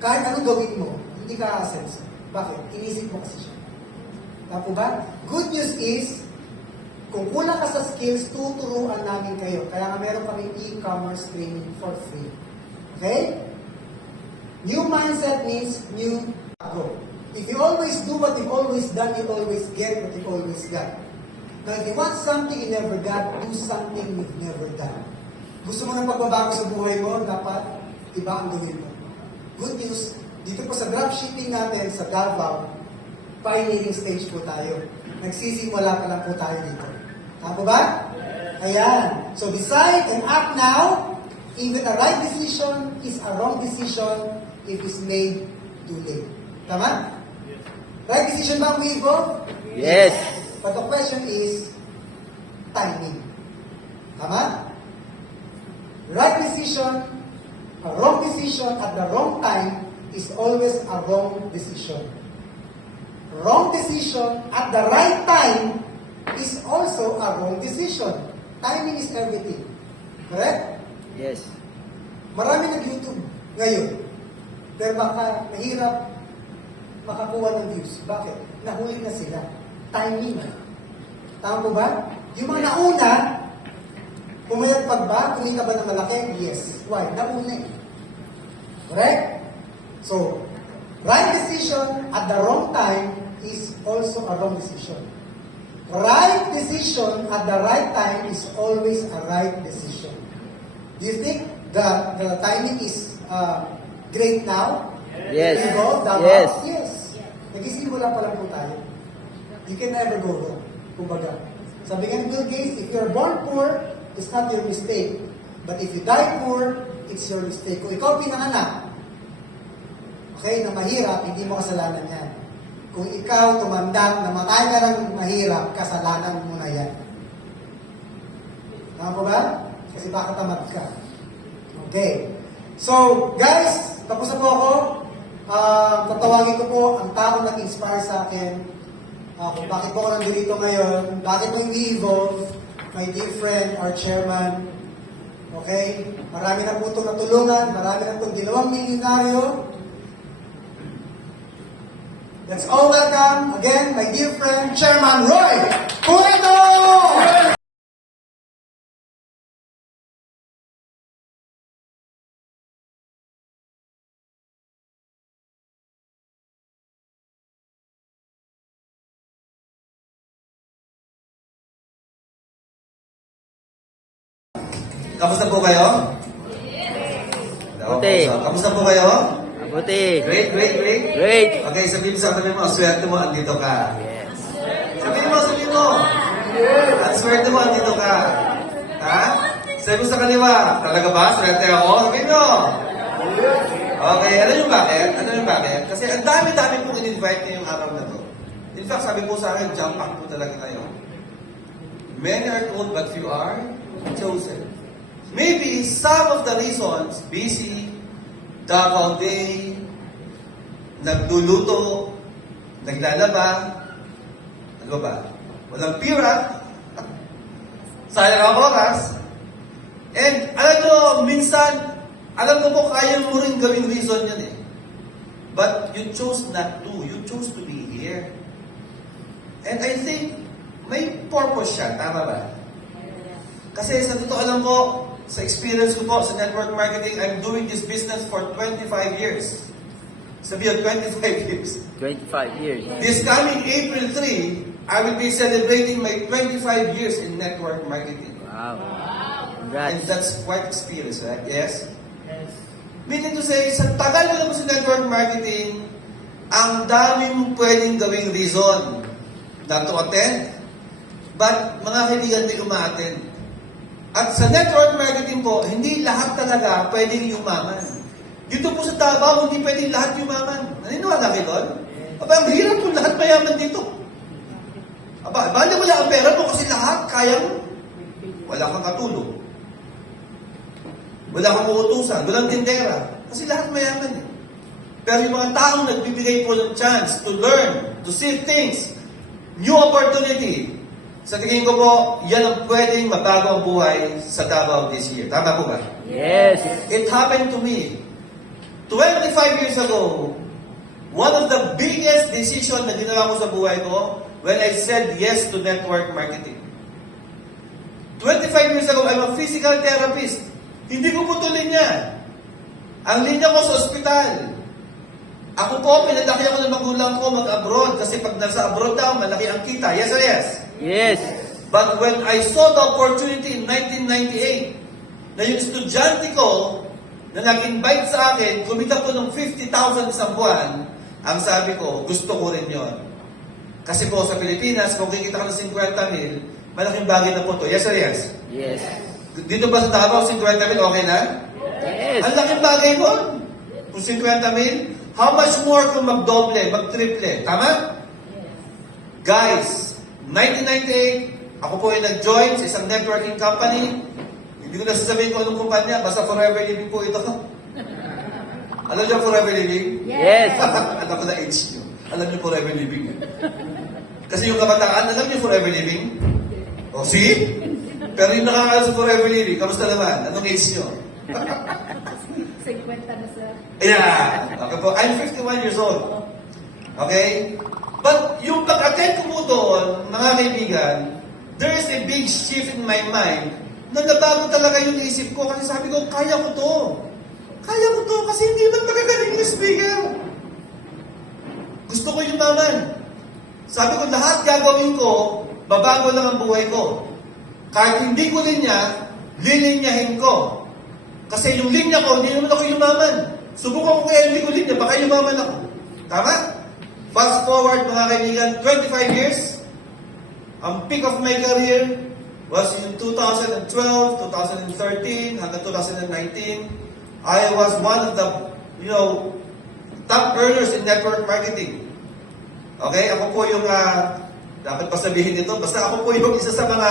kahit anong gawin mo, hindi ka a-assess. Bakit? Inisip mo kasi siya. Tama ba? Good news is, kung kulang ka sa skills, tuturuan namin kayo. Kaya nga meron kami e-commerce training for free. Okay? New mindset means new growth. If you always do what you've always done, you always get what you've always got. Now, if you want something you never got, do something you've never done. Gusto mo ng pagbabago sa buhay mo, dapat iba ang gawin mo. Good news, dito po sa dropshipping natin sa Davao, pioneering stage po tayo. Nagsisimula pa lang po tayo dito. Tama po ba? Ayan. So decide and act now. Even a right decision is a wrong decision if it's made too late. Tama? Right decision ba ang Weevo? Yes! But the question is, timing. Tama? Right decision, a wrong decision at the wrong time is always a wrong decision. Wrong decision at the right time is also a wrong decision. Timing is everything. Correct? Yes! Marami nag-YouTube ngayon. Pero baka mahirap makakuha ng views. Bakit? Nahuli na sila. Timing. Tama po ba? Yung mga nauna, pumayagpag ba? Kumita ba ng malaki? Yes. Why? Nauna eh. Correct? So, right decision at the wrong time is also a wrong decision. Right decision at the right time is always a right decision. Do you think the timing is great now? Yes! You go, Yes! Yes. Nag-isimula pa lang po tayo. You can never go wrong. Kumbaga. Sabi nga ni Bill Gates, if you're born poor, it's not your mistake. But if you die poor, it's your mistake. Kung ikaw pinanganak, okay, na mahirap, hindi mo kasalanan yan. Kung ikaw tumanda, namatay ka ng mahirap, kasalanan mo na yan. Tama po ba? Kasi baka tamad ka. Okay. So, guys, tapos na po ako. Tatawagin ko po ang tao nag-inspire sa akin. Kung bakit po ako nandito ngayon, bakit po i-evolve, my dear friend, our chairman. Okay? Marami na po itong natulungan, marami na itong ginawang milyonaryo. Let's all welcome again my dear friend, Chairman Roy Puerto! Kamusta po kayo? Mabuti. Kamusta po kayo? Mabuti! Great. Great! Okay, sabihin mo sa kami mo, ang swerte mo, andito ka. Yes! Sabihin mo. Ang swerte mo, andito ka. Ha? Sabi mo sa kaliwa, talaga ba? Swerte ako? Sabihin nyo. Okay, alam nyo bakit? Alam nyo bakit? Kasi ang dami-dami pong in-invite ngayong araw na to. In fact, sabi po sa akin, jump pack po talaga ngayon. Many are called, but few are chosen. Maybe some of the reasons, busy, Davao Day, nagluluto, naglalaba, ano ba? Walang pira, sayang ang oras, and alam nyo, minsan, alam ko po, kaya mo rin gawing reason yun eh. But you chose not to. You chose to be here. And I think, may purpose siya. Tama ba? Kasi sa totoo lang po, sa experience ko po sa network marketing, I'm doing this business for 25 years. Sabi yun, 25 years. 25 years. This coming April 3, I will be celebrating my 25 years in network marketing. Wow. And Congrats. that's quite experience, right? Yes? Meaning to say, sa tagal mo naman sa network marketing, ang dami mong pwedeng gawing reason not to attend. But mga kaibigan, may uma-attend. At sa network marketing po, hindi lahat talaga pwedeng yumaman. Dito po sa Davao, hindi pwedeng lahat yumaman. Naniniwala kayo doon? Aba, ang hirap po lahat mayaman dito. Aba, bali mo lang ang pera mo kasi lahat kaya mo. Wala kang katulong. Wala kang uutusan, walang tindera. Kasi lahat mayaman eh. Pero yung mga taong nagbibigay po ng chance to learn, to see things, new opportunity, sa tingin ko po, yan ang pwedeng mabago ang buhay sa Davao this year. Tama po ba? Yes. It happened to me. 25 years ago, one of the biggest decision na ginawa ko sa buhay ko when I said yes to network marketing. 25 years ago, I'm a physical therapist. Hindi ko putulin yan. Ang linya ko sa ospital. Ako po, pinalaki ako ng magulang ko mag-abroad kasi pag nasa abroad daw, malaki ang kita. Yes or yes? Yes. But when I saw the opportunity in 1998, na yung estudyante ko na nag-invite sa akin, kumita po ng 50,000 sa buwan, ang sabi ko, gusto ko rin yon. Kasi po sa Pilipinas, kung kikita ka ng 50,000, malaking bagay na po to. Yes or yes? Yes. Dito ba sa Davao, 50,000 okay na? Yes. Ang laking bagay mo. Kung 50,000, how much more kung magdoble, magtriple? Tama? Guys, 1998, ako po ay nag-join sa isang networking company. Hindi ko nasasabihin kung anong kumpanya, basta Forever Living po ito. Alam niyo Forever Living? Yes. Alam ko na age niyo. Alam niyo Forever Living. Kasi yung kabataan, alam niyo Forever Living? O, see? Pero yung nakakala sa Forever Living, kamusta naman? Anong age niyo? 50 na sa... Yeah. Okay po. I'm 51 years old. Okay? But yung pag-attend ko mo doon, mga kaibigan, there is a big shift in my mind na nabago talaga yung isip ko kasi sabi ko, kaya ko to. Kaya ko to kasi hindi man magagaling yung speaker. Gusto ko yumaman. Sabi ko, lahat gagawin ko, babago lang ang buhay ko. Kahit hindi ko linya, lilinyahin ko. Kasi yung linya ko, hindi naman ako yumaman. Subukan ko kaya hindi ko linya, baka yumaman ako. Tama? Fast forward mga kaibigan, 25 years. Ang peak of my career was in 2012, 2013, hanggang 2019. I was one of the, top earners in network marketing. Okay? Ako po yung, dapat pa sabihin ito, basta ako po yung isa sa mga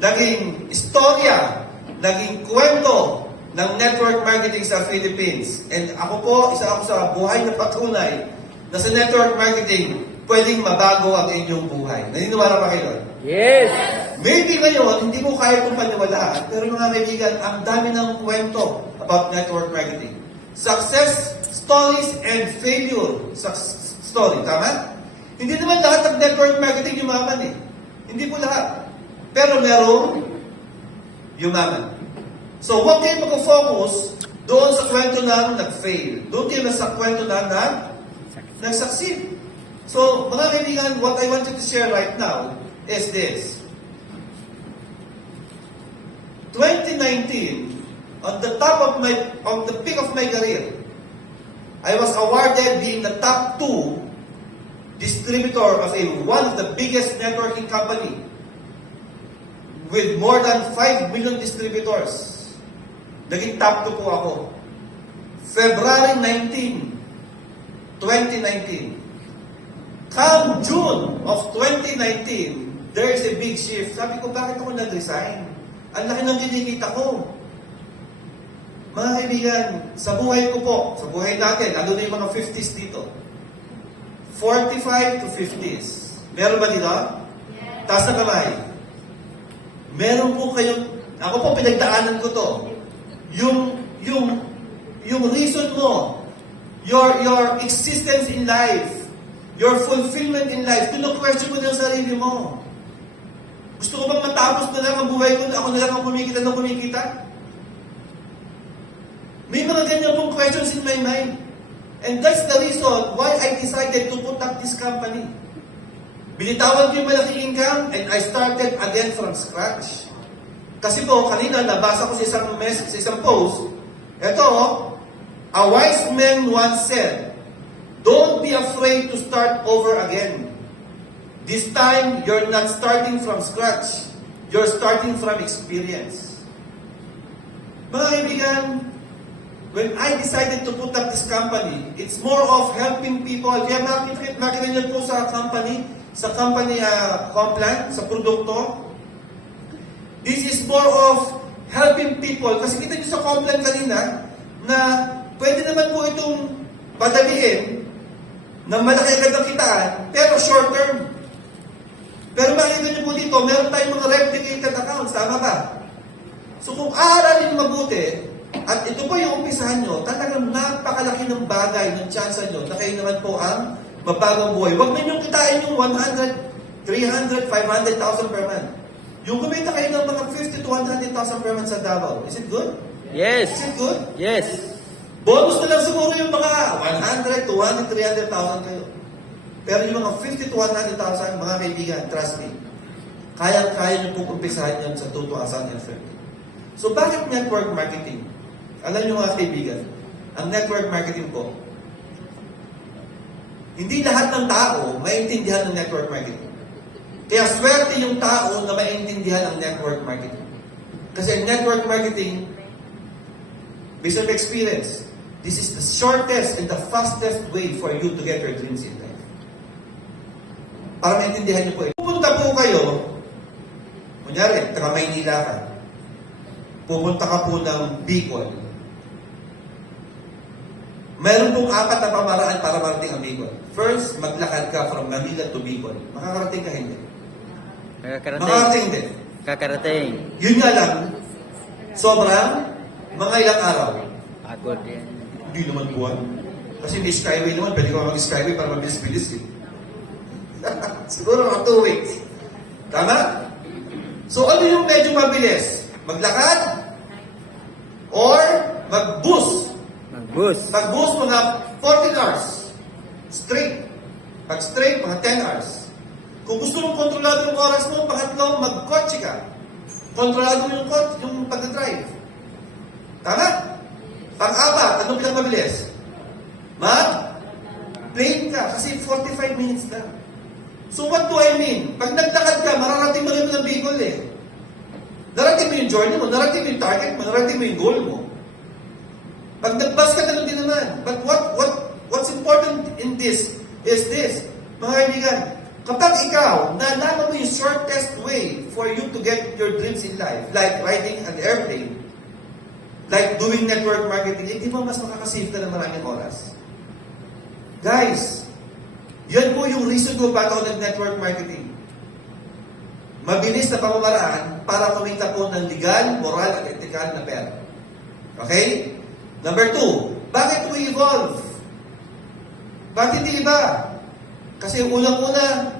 naging istorya, naging kwento ng network marketing sa Philippines. And ako po, isa ako sa buhay na patunay na sa network marketing, pwedeng mabago ang inyong buhay. Naniniwala pa kayo? Yes. Maybe ngayon, hindi mo kaya itong paniwalaan, pero mga kaibigan, ang dami ng kwento about network marketing. Success stories and failure story. Tama? Hindi naman lahat ng network marketing yumaman eh. Hindi po lahat. Pero merong yumaman. So, huwag kayo mag-focus doon sa kwento na nag-fail. Doon kayo sa kwento na nag-succeed. So, mga kaibigan, what I want you to share right now is this. 2019, on the peak of my career, I was awarded being the top 2 distributor of one of the biggest networking company with more than 5 million distributors. Naging top 2 po ako. February 19, 2019. Come June of 2019, there is a big shift. Sabi ko, bakit ako nag-resign? Ang laki ng kinikita ko. Mga kaibigan, sa buhay ko po, sa buhay natin, lalo na yung mga 50s dito, 45 to 50s. Meron ba dito? Taas na kamay. Meron po kayong, ako po pinagdaanan ko to. Yung reason mo, your existence in life, your fulfillment in life, kino-question mo na yung sarili mo. Gusto ko bang matapos na lang ang buhay ko, ako na lang ang kumikita? May mga ganyan pong questions in my mind. And that's the reason why I decided to put up this company. Binitawan ko yung malaking income and I started again from scratch. Kasi po, kanina nabasa ko sa isang message, sa isang post, eto, a wise man once said, don't be afraid to start over again. This time, you're not starting from scratch. You're starting from experience. Mga kaibigan, when I decided to put up this company, it's more of helping people. Kaya makita niyo po sa company Complan, sa produkto. This is more of helping people. Kasi kita niyo sa Complan kanina, na pwede naman po itong padaliin na malaki agad ang kitaan, pero short term. Pero makikita niyo po dito, meron tayong mga replicated accounts, tama ba? So kung aaralin mabuti, at ito po yung umpisahan nyo, talagang napakalaki ng bagay, ng tsansa nyo, na kayo naman po ang mabagong buhay. Huwag ninyong kitain yung 100, 300, 500,000 per month. Yung kumita kayo ng mga 50 to 100,000 per month sa Davao. Is it good? Yes. Is it good? Yes. Bonus na lang siguro yung mga 100, 200, 300,000 kayo. Pero yung mga 50 to 100,000, mga kaibigan, trust me, kaya nyo pong umpisahan yun sa 2030. So bakit network marketing? Alam nyo mga kaibigan, ang network marketing po, hindi lahat ng tao maintindihan ng network marketing. Kaya swerte yung tao na maintindihan ang network marketing. Kasi network marketing, based on experience, this is the shortest and the fastest way for you to get your dreams in life. Para maintindihan nyo po. Pupunta po kayo, kunyari, taga Maynila ka, pupunta ka po ng Bicol. Meron pong 4 na pamaraan para marating ang Bicol. First, maglakad ka from Manila to Bicol. Makakarating ka hindi? Makakarating hindi. Kakarating. Yun nga lang, sobrang mga ilang araw. Pagod yan. Hindi naman buwan. Kasi may skyway naman, pwede ka mag-skyway para mabilis-bilis eh. Siguro mga 2 weeks. Tama? So ano yung medyo mabilis? Maglakad? Or mag-bus? Mag-bus. Mag-bus mga 14 hours. Straight. Pag straight, mga 10 hours. Kung gusto mong kontrolado yung oras mo, pangatlo, mag-kotse ka. Kontrolado mo yung pag-drive. Tama? Pang-apat, ano bilang mabilis? Mag-plane ka, kasi 45 minutes lang. So what do I mean? Pag naglakad ka, mararating mo rin ng Bicol eh. Narating mo yung journey mo, narating mo yung target mo, narating mo yung goal mo. Pag nag-bus ka, ganun din naman. But what's important in this is this. Mga kaibigan, kapag ikaw, nalaman mo yung shortest way for you to get your dreams in life, like riding an airplane, like doing network marketing, hindi mo mas makakasave ka ng maraming oras. Guys, yan po yung reason ko bakit ako nag-network marketing. Mabilis na pamamaraan para kumita po ng legal, moral, at ethical na pera. Okay? Number 2, bakit mo evolve? Bakit hindi iba? Kasi unang-una,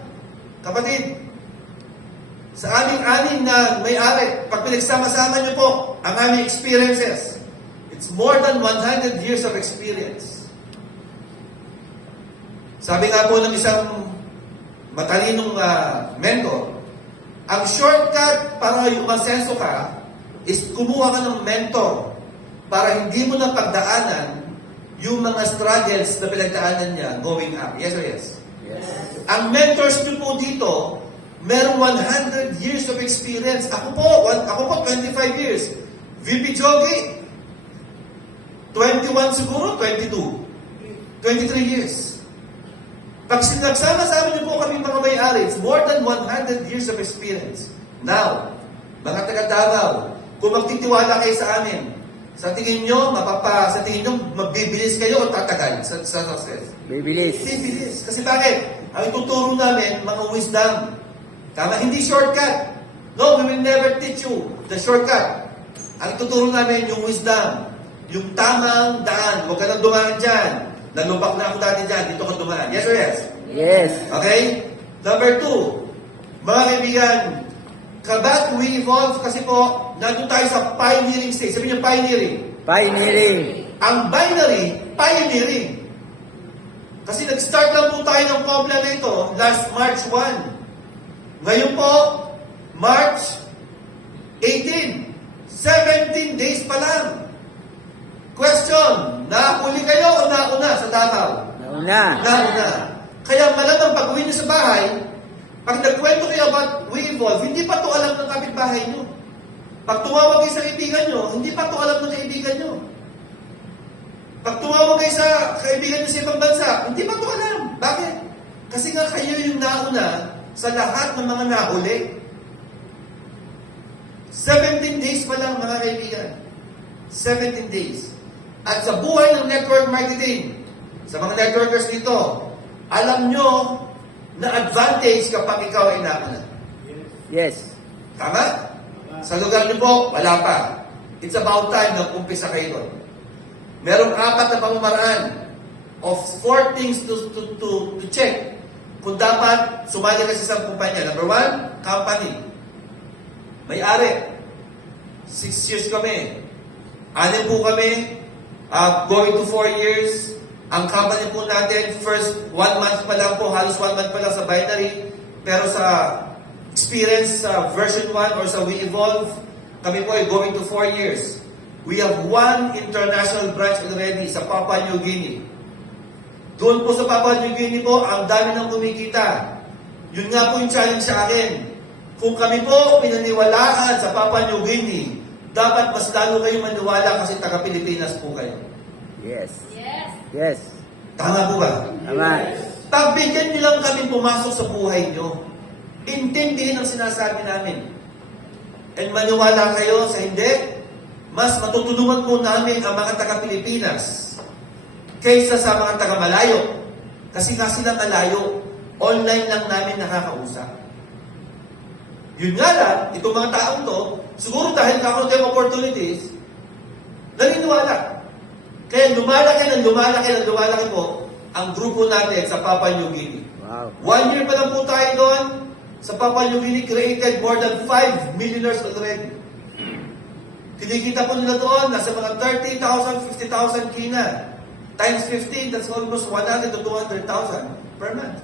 kapatid, sa aming-anim na may-ari, pag pinagsama-sama niyo po ang aming experiences, it's more than 100 years of experience. Sabi nga po ng isang matalinong mentor, ang shortcut para umasenso ka is kumuha ka ng mentor para hindi mo na pagdaanan yung mga struggles na pinagdaanan niya going up. Yes or yes? Yes. Ang mentors nyo po dito, merong 100 years of experience. Ako po 25 years. VP Jogi, 21 siguro, 22. 23 years. Pag sinagsama-sama niyo po kami mga may-ari, it's more than 100 years of experience. Now, mga taga-Davao, kung magtitiwala kayo sa amin, sa tingin nyo, mabibilis kayo o tatagal sa success? Bibilis. Bibilis. Kasi bakit? Ang ituturo namin, mga wisdom. Tama, hindi shortcut. No, we will never teach you the shortcut. Ang ituturo namin, yung wisdom. Yung tamang daan. Huwag ka nang dumaan dyan. Nalubak na ako dati dyan. Dito ka dumaan. Yes or yes? Yes. Okay? Number 2, mga kaibigan, kabat we evolve kasi po, nandun tayo sa pioneering stage. Sabi niyo, pioneering. Pioneering. Ang binary, pioneering. Kasi nag-start lang po tayo ng Compla na ito last March 1. Ngayon po, March 18. 17 days pa lang. Question, nahuli kayo o nauna sa Davao? Nauna. Nauna. Kaya malamang pag uwi niyo sa bahay, pag nagkwento kayo about We Evolve, hindi pa to alam ng kapitbahay niyo. Pag tumawag kayo sa kaibigan niyo, hindi pa to alam ng kaibigan niyo. Pag tumawag kayo sa kaibigan niyo sa ibang bansa, hindi pa to alam. Bakit? Kasi nga kayo yung nauna sa lahat ng mga nahuli. 17 days pa lang mga kaibigan. 17 days. At sa buhay ng network marketing, sa mga networkers dito, alam nyo na advantage kapag ikaw ay nauna. Yes. Tama? Sa lugar niyo po, wala pa. It's about time na umpisa kayo doon. Merong 4 na pamamaraan of 4 things to check kung dapat sumali ka sa isang kumpanya. Number 1, company. May-ari. 6 years kami. 6 po kami. Going to 4 years. Ang company po natin, first 1 month pa lang po, halos 1 month pa lang sa binary. Pero sa experience sa version 1 or sa We Evolve, kami po ay going to 4 years. We have 1 international branch already sa Papua New Guinea. Doon po sa Papua New Guinea po, ang dami nang kumikita. Yun nga po yung challenge sa akin. Kung kami po pinaniwalaan sa Papua New Guinea, dapat mas lalo kayo maniwala kasi taga-Pilipinas po kayo. Yes. Yes. Yes. Tama po ba? Tama. Pagbigyan niyo lang kami pumasok sa buhay niyo. Intindihin ang sinasabi namin. And maniwala kayo sa hindi, mas matutulungan po namin ang mga taga-Pilipinas kaysa sa mga taga-malayo. Kasi nga sila malayo, online lang namin nakakausap. Yun nga lang, itong mga taong to, siguro dahil kakaroon tayong opportunities, naniniwala. Kaya lumalaki po ang grupo natin sa Papua New Guinea. Wow. 1 year pa lang po tayo doon. Sa Papua New Guinea, created more than 5 millionaires already. Kinikita po nila doon, nasa mga 30,000, 50,000 kina. Times 15, that's almost 100 to 200,000 per month.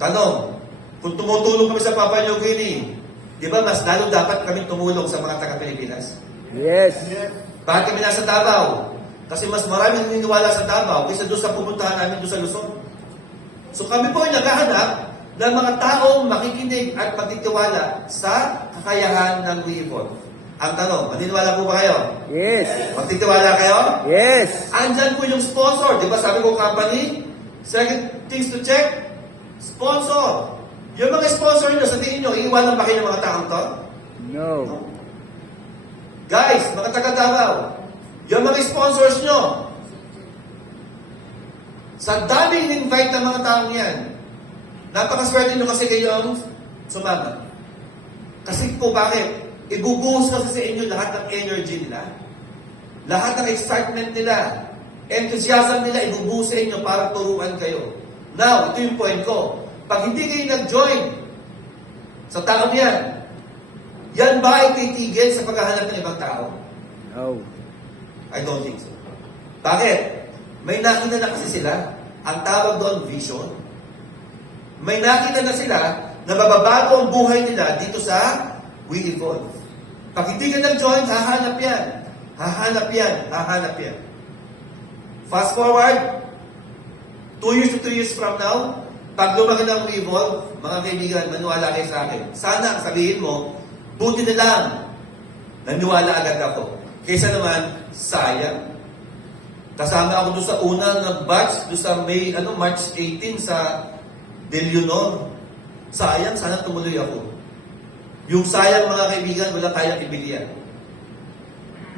Tanong, kung tumutulong kami sa Papua New Guinea, di ba mas lalo dapat kami tumulong sa mga taga-Pilipinas? Yes. Bakit kami nasa Davao? Kasi mas marami naniniwala sa Davao kaysa doon sa pupuntahan namin doon sa Luzon. So kami po ay naghahanap ng mga taong makikinig at magtitiwala sa kakayahan ng We Evolve. Ang tanong, maniniwala po ba kayo? Yes. Magtitiwala kayo? Yes. Andyan po yung sponsor. Di ba sabi ko company? Second things to check, sponsor. Yung mga sponsor nyo, sa tingin nyo, iiwanan ba kayo ng mga taong to? No. Guys, mga taga-Davao, yung mga sponsors nyo, sa daming invite ng mga taong yan, napakaswerte nyo kasi kayong sumama. Kasi po bakit? Ibubuhos kasi sa inyo lahat ng energy nila. Lahat ng excitement nila. Enthusiasm nila, ibubuhos sa inyo para turuan kayo. Now, ito yung point ko. Pag hindi kayo nag-join sa taong yan, yan ba ay titigil sa paghahanap ng ibang tao? No. I don't think so. Bakit? May nakita na kasi sila, ang tawag doon, vision. May nakita na sila na mababago ang buhay nila dito sa We Evolve. Pag hindi ka nag-join, hahanap yan. Hahanap yan. Hahanap yan. Fast forward, 2 years to 3 years from now, pag lumaki ng Evolve, mga kaibigan, maniwala kayo sa akin. Sana sabihin mo, buti na lang, naniwala agad ako. Kaysa naman, sayang. Kasama ako doon sa una ng batch, doon sa March 18 sa Del Leonor. Sayang, sana tumuloy ako. Yung sayang, mga kaibigan, wala kayang ibilihan.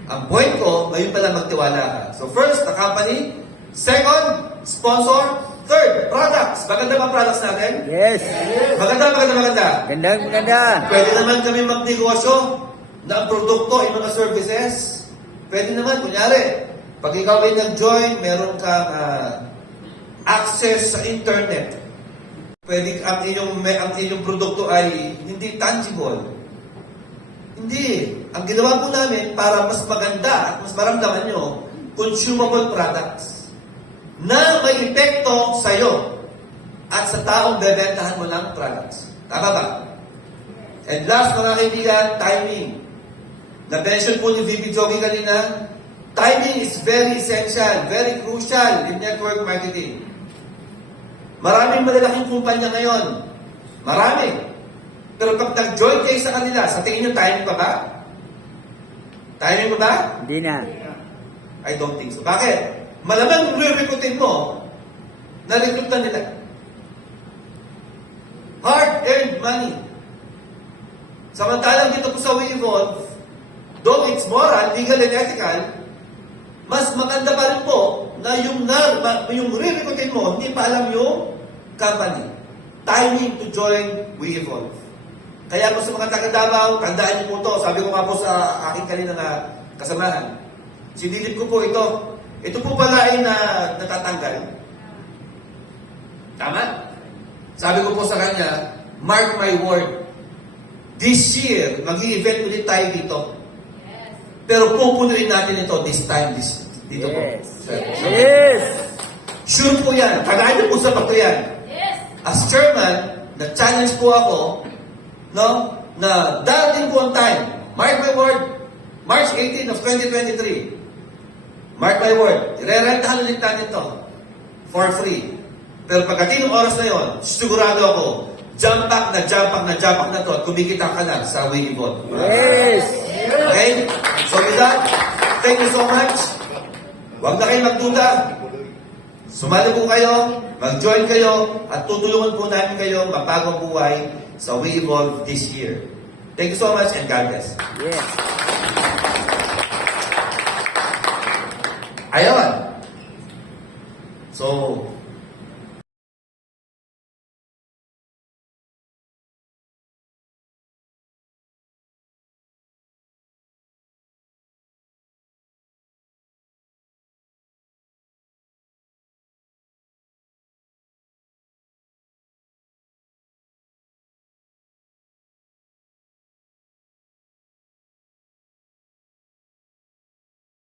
Ang point ko, ngayon pala magtiwala ka. So first, the company. Second, sponsor. Third, products. Maganda ba products natin? Yes. Maganda. Ganda, ganda. Pwede naman kami magnegosyo na ang produkto ay mga services. Pwede naman, kunyari, pag ikaw ay nag-join, meron kang access sa internet. Pwede ang inyong produkto ay hindi tangible. Hindi. Ang ginawa po namin para mas maganda at mas maramdaman nyo, consumable products na may epekto sa'yo at sa taong bebentahan mo lang products. Tama ba? And last, mga kaibigan, timing. Na-mention po ni VP Jogi kanina, timing is very essential, very crucial in network marketing. Maraming malalaking kumpanya ngayon. Marami. Pero pag nag-join kayo sa kanila, sa tingin nyo, timing pa ba? Timing pa ba? Hindi na. I don't think so. Bakit? Malamang re-recruitin mo, na-recruitan nila. Hard-earned money. Samantalang dito po sa WeEvolve, though it's moral, legal, and ethical, mas maganda pa rin po na yung re-recruitin mo, hindi pa alam yung company. Timing to join WeEvolve. Kaya po sa mga taga-Davao, tandaan niyo po ito. Sabi ko nga po sa aking kanina na kasamahan. Sinilip ko po ito. Ito po pala ay natatanggal. Tama? Sabi ko po sa kanya, mark my word, this year, mag-i-event ulit tayo dito. Pero pupunuin natin ito this time, dito po. Yes. Sir. Yes. Sure po yan. Tandaan niyo po sa pato yan. As chairman, na-challenge po ako, no, na darating po ang time, mark my word, March 18 of 2023, mark my word, irerentahan ulit natin ito for free. Pero pagdating ng oras na yon, sigurado ako, jump back na to at kumikita ka na sa WeEvolve. Yes. Okay? So with that, thank you so much. Huwag na kayo magduda. Sumali po kayo, mag-join kayo, at tutulungan po namin kayo mapagong buhay sa WeEvolve this year. Thank you so much and God bless. Yes. Ayun. So,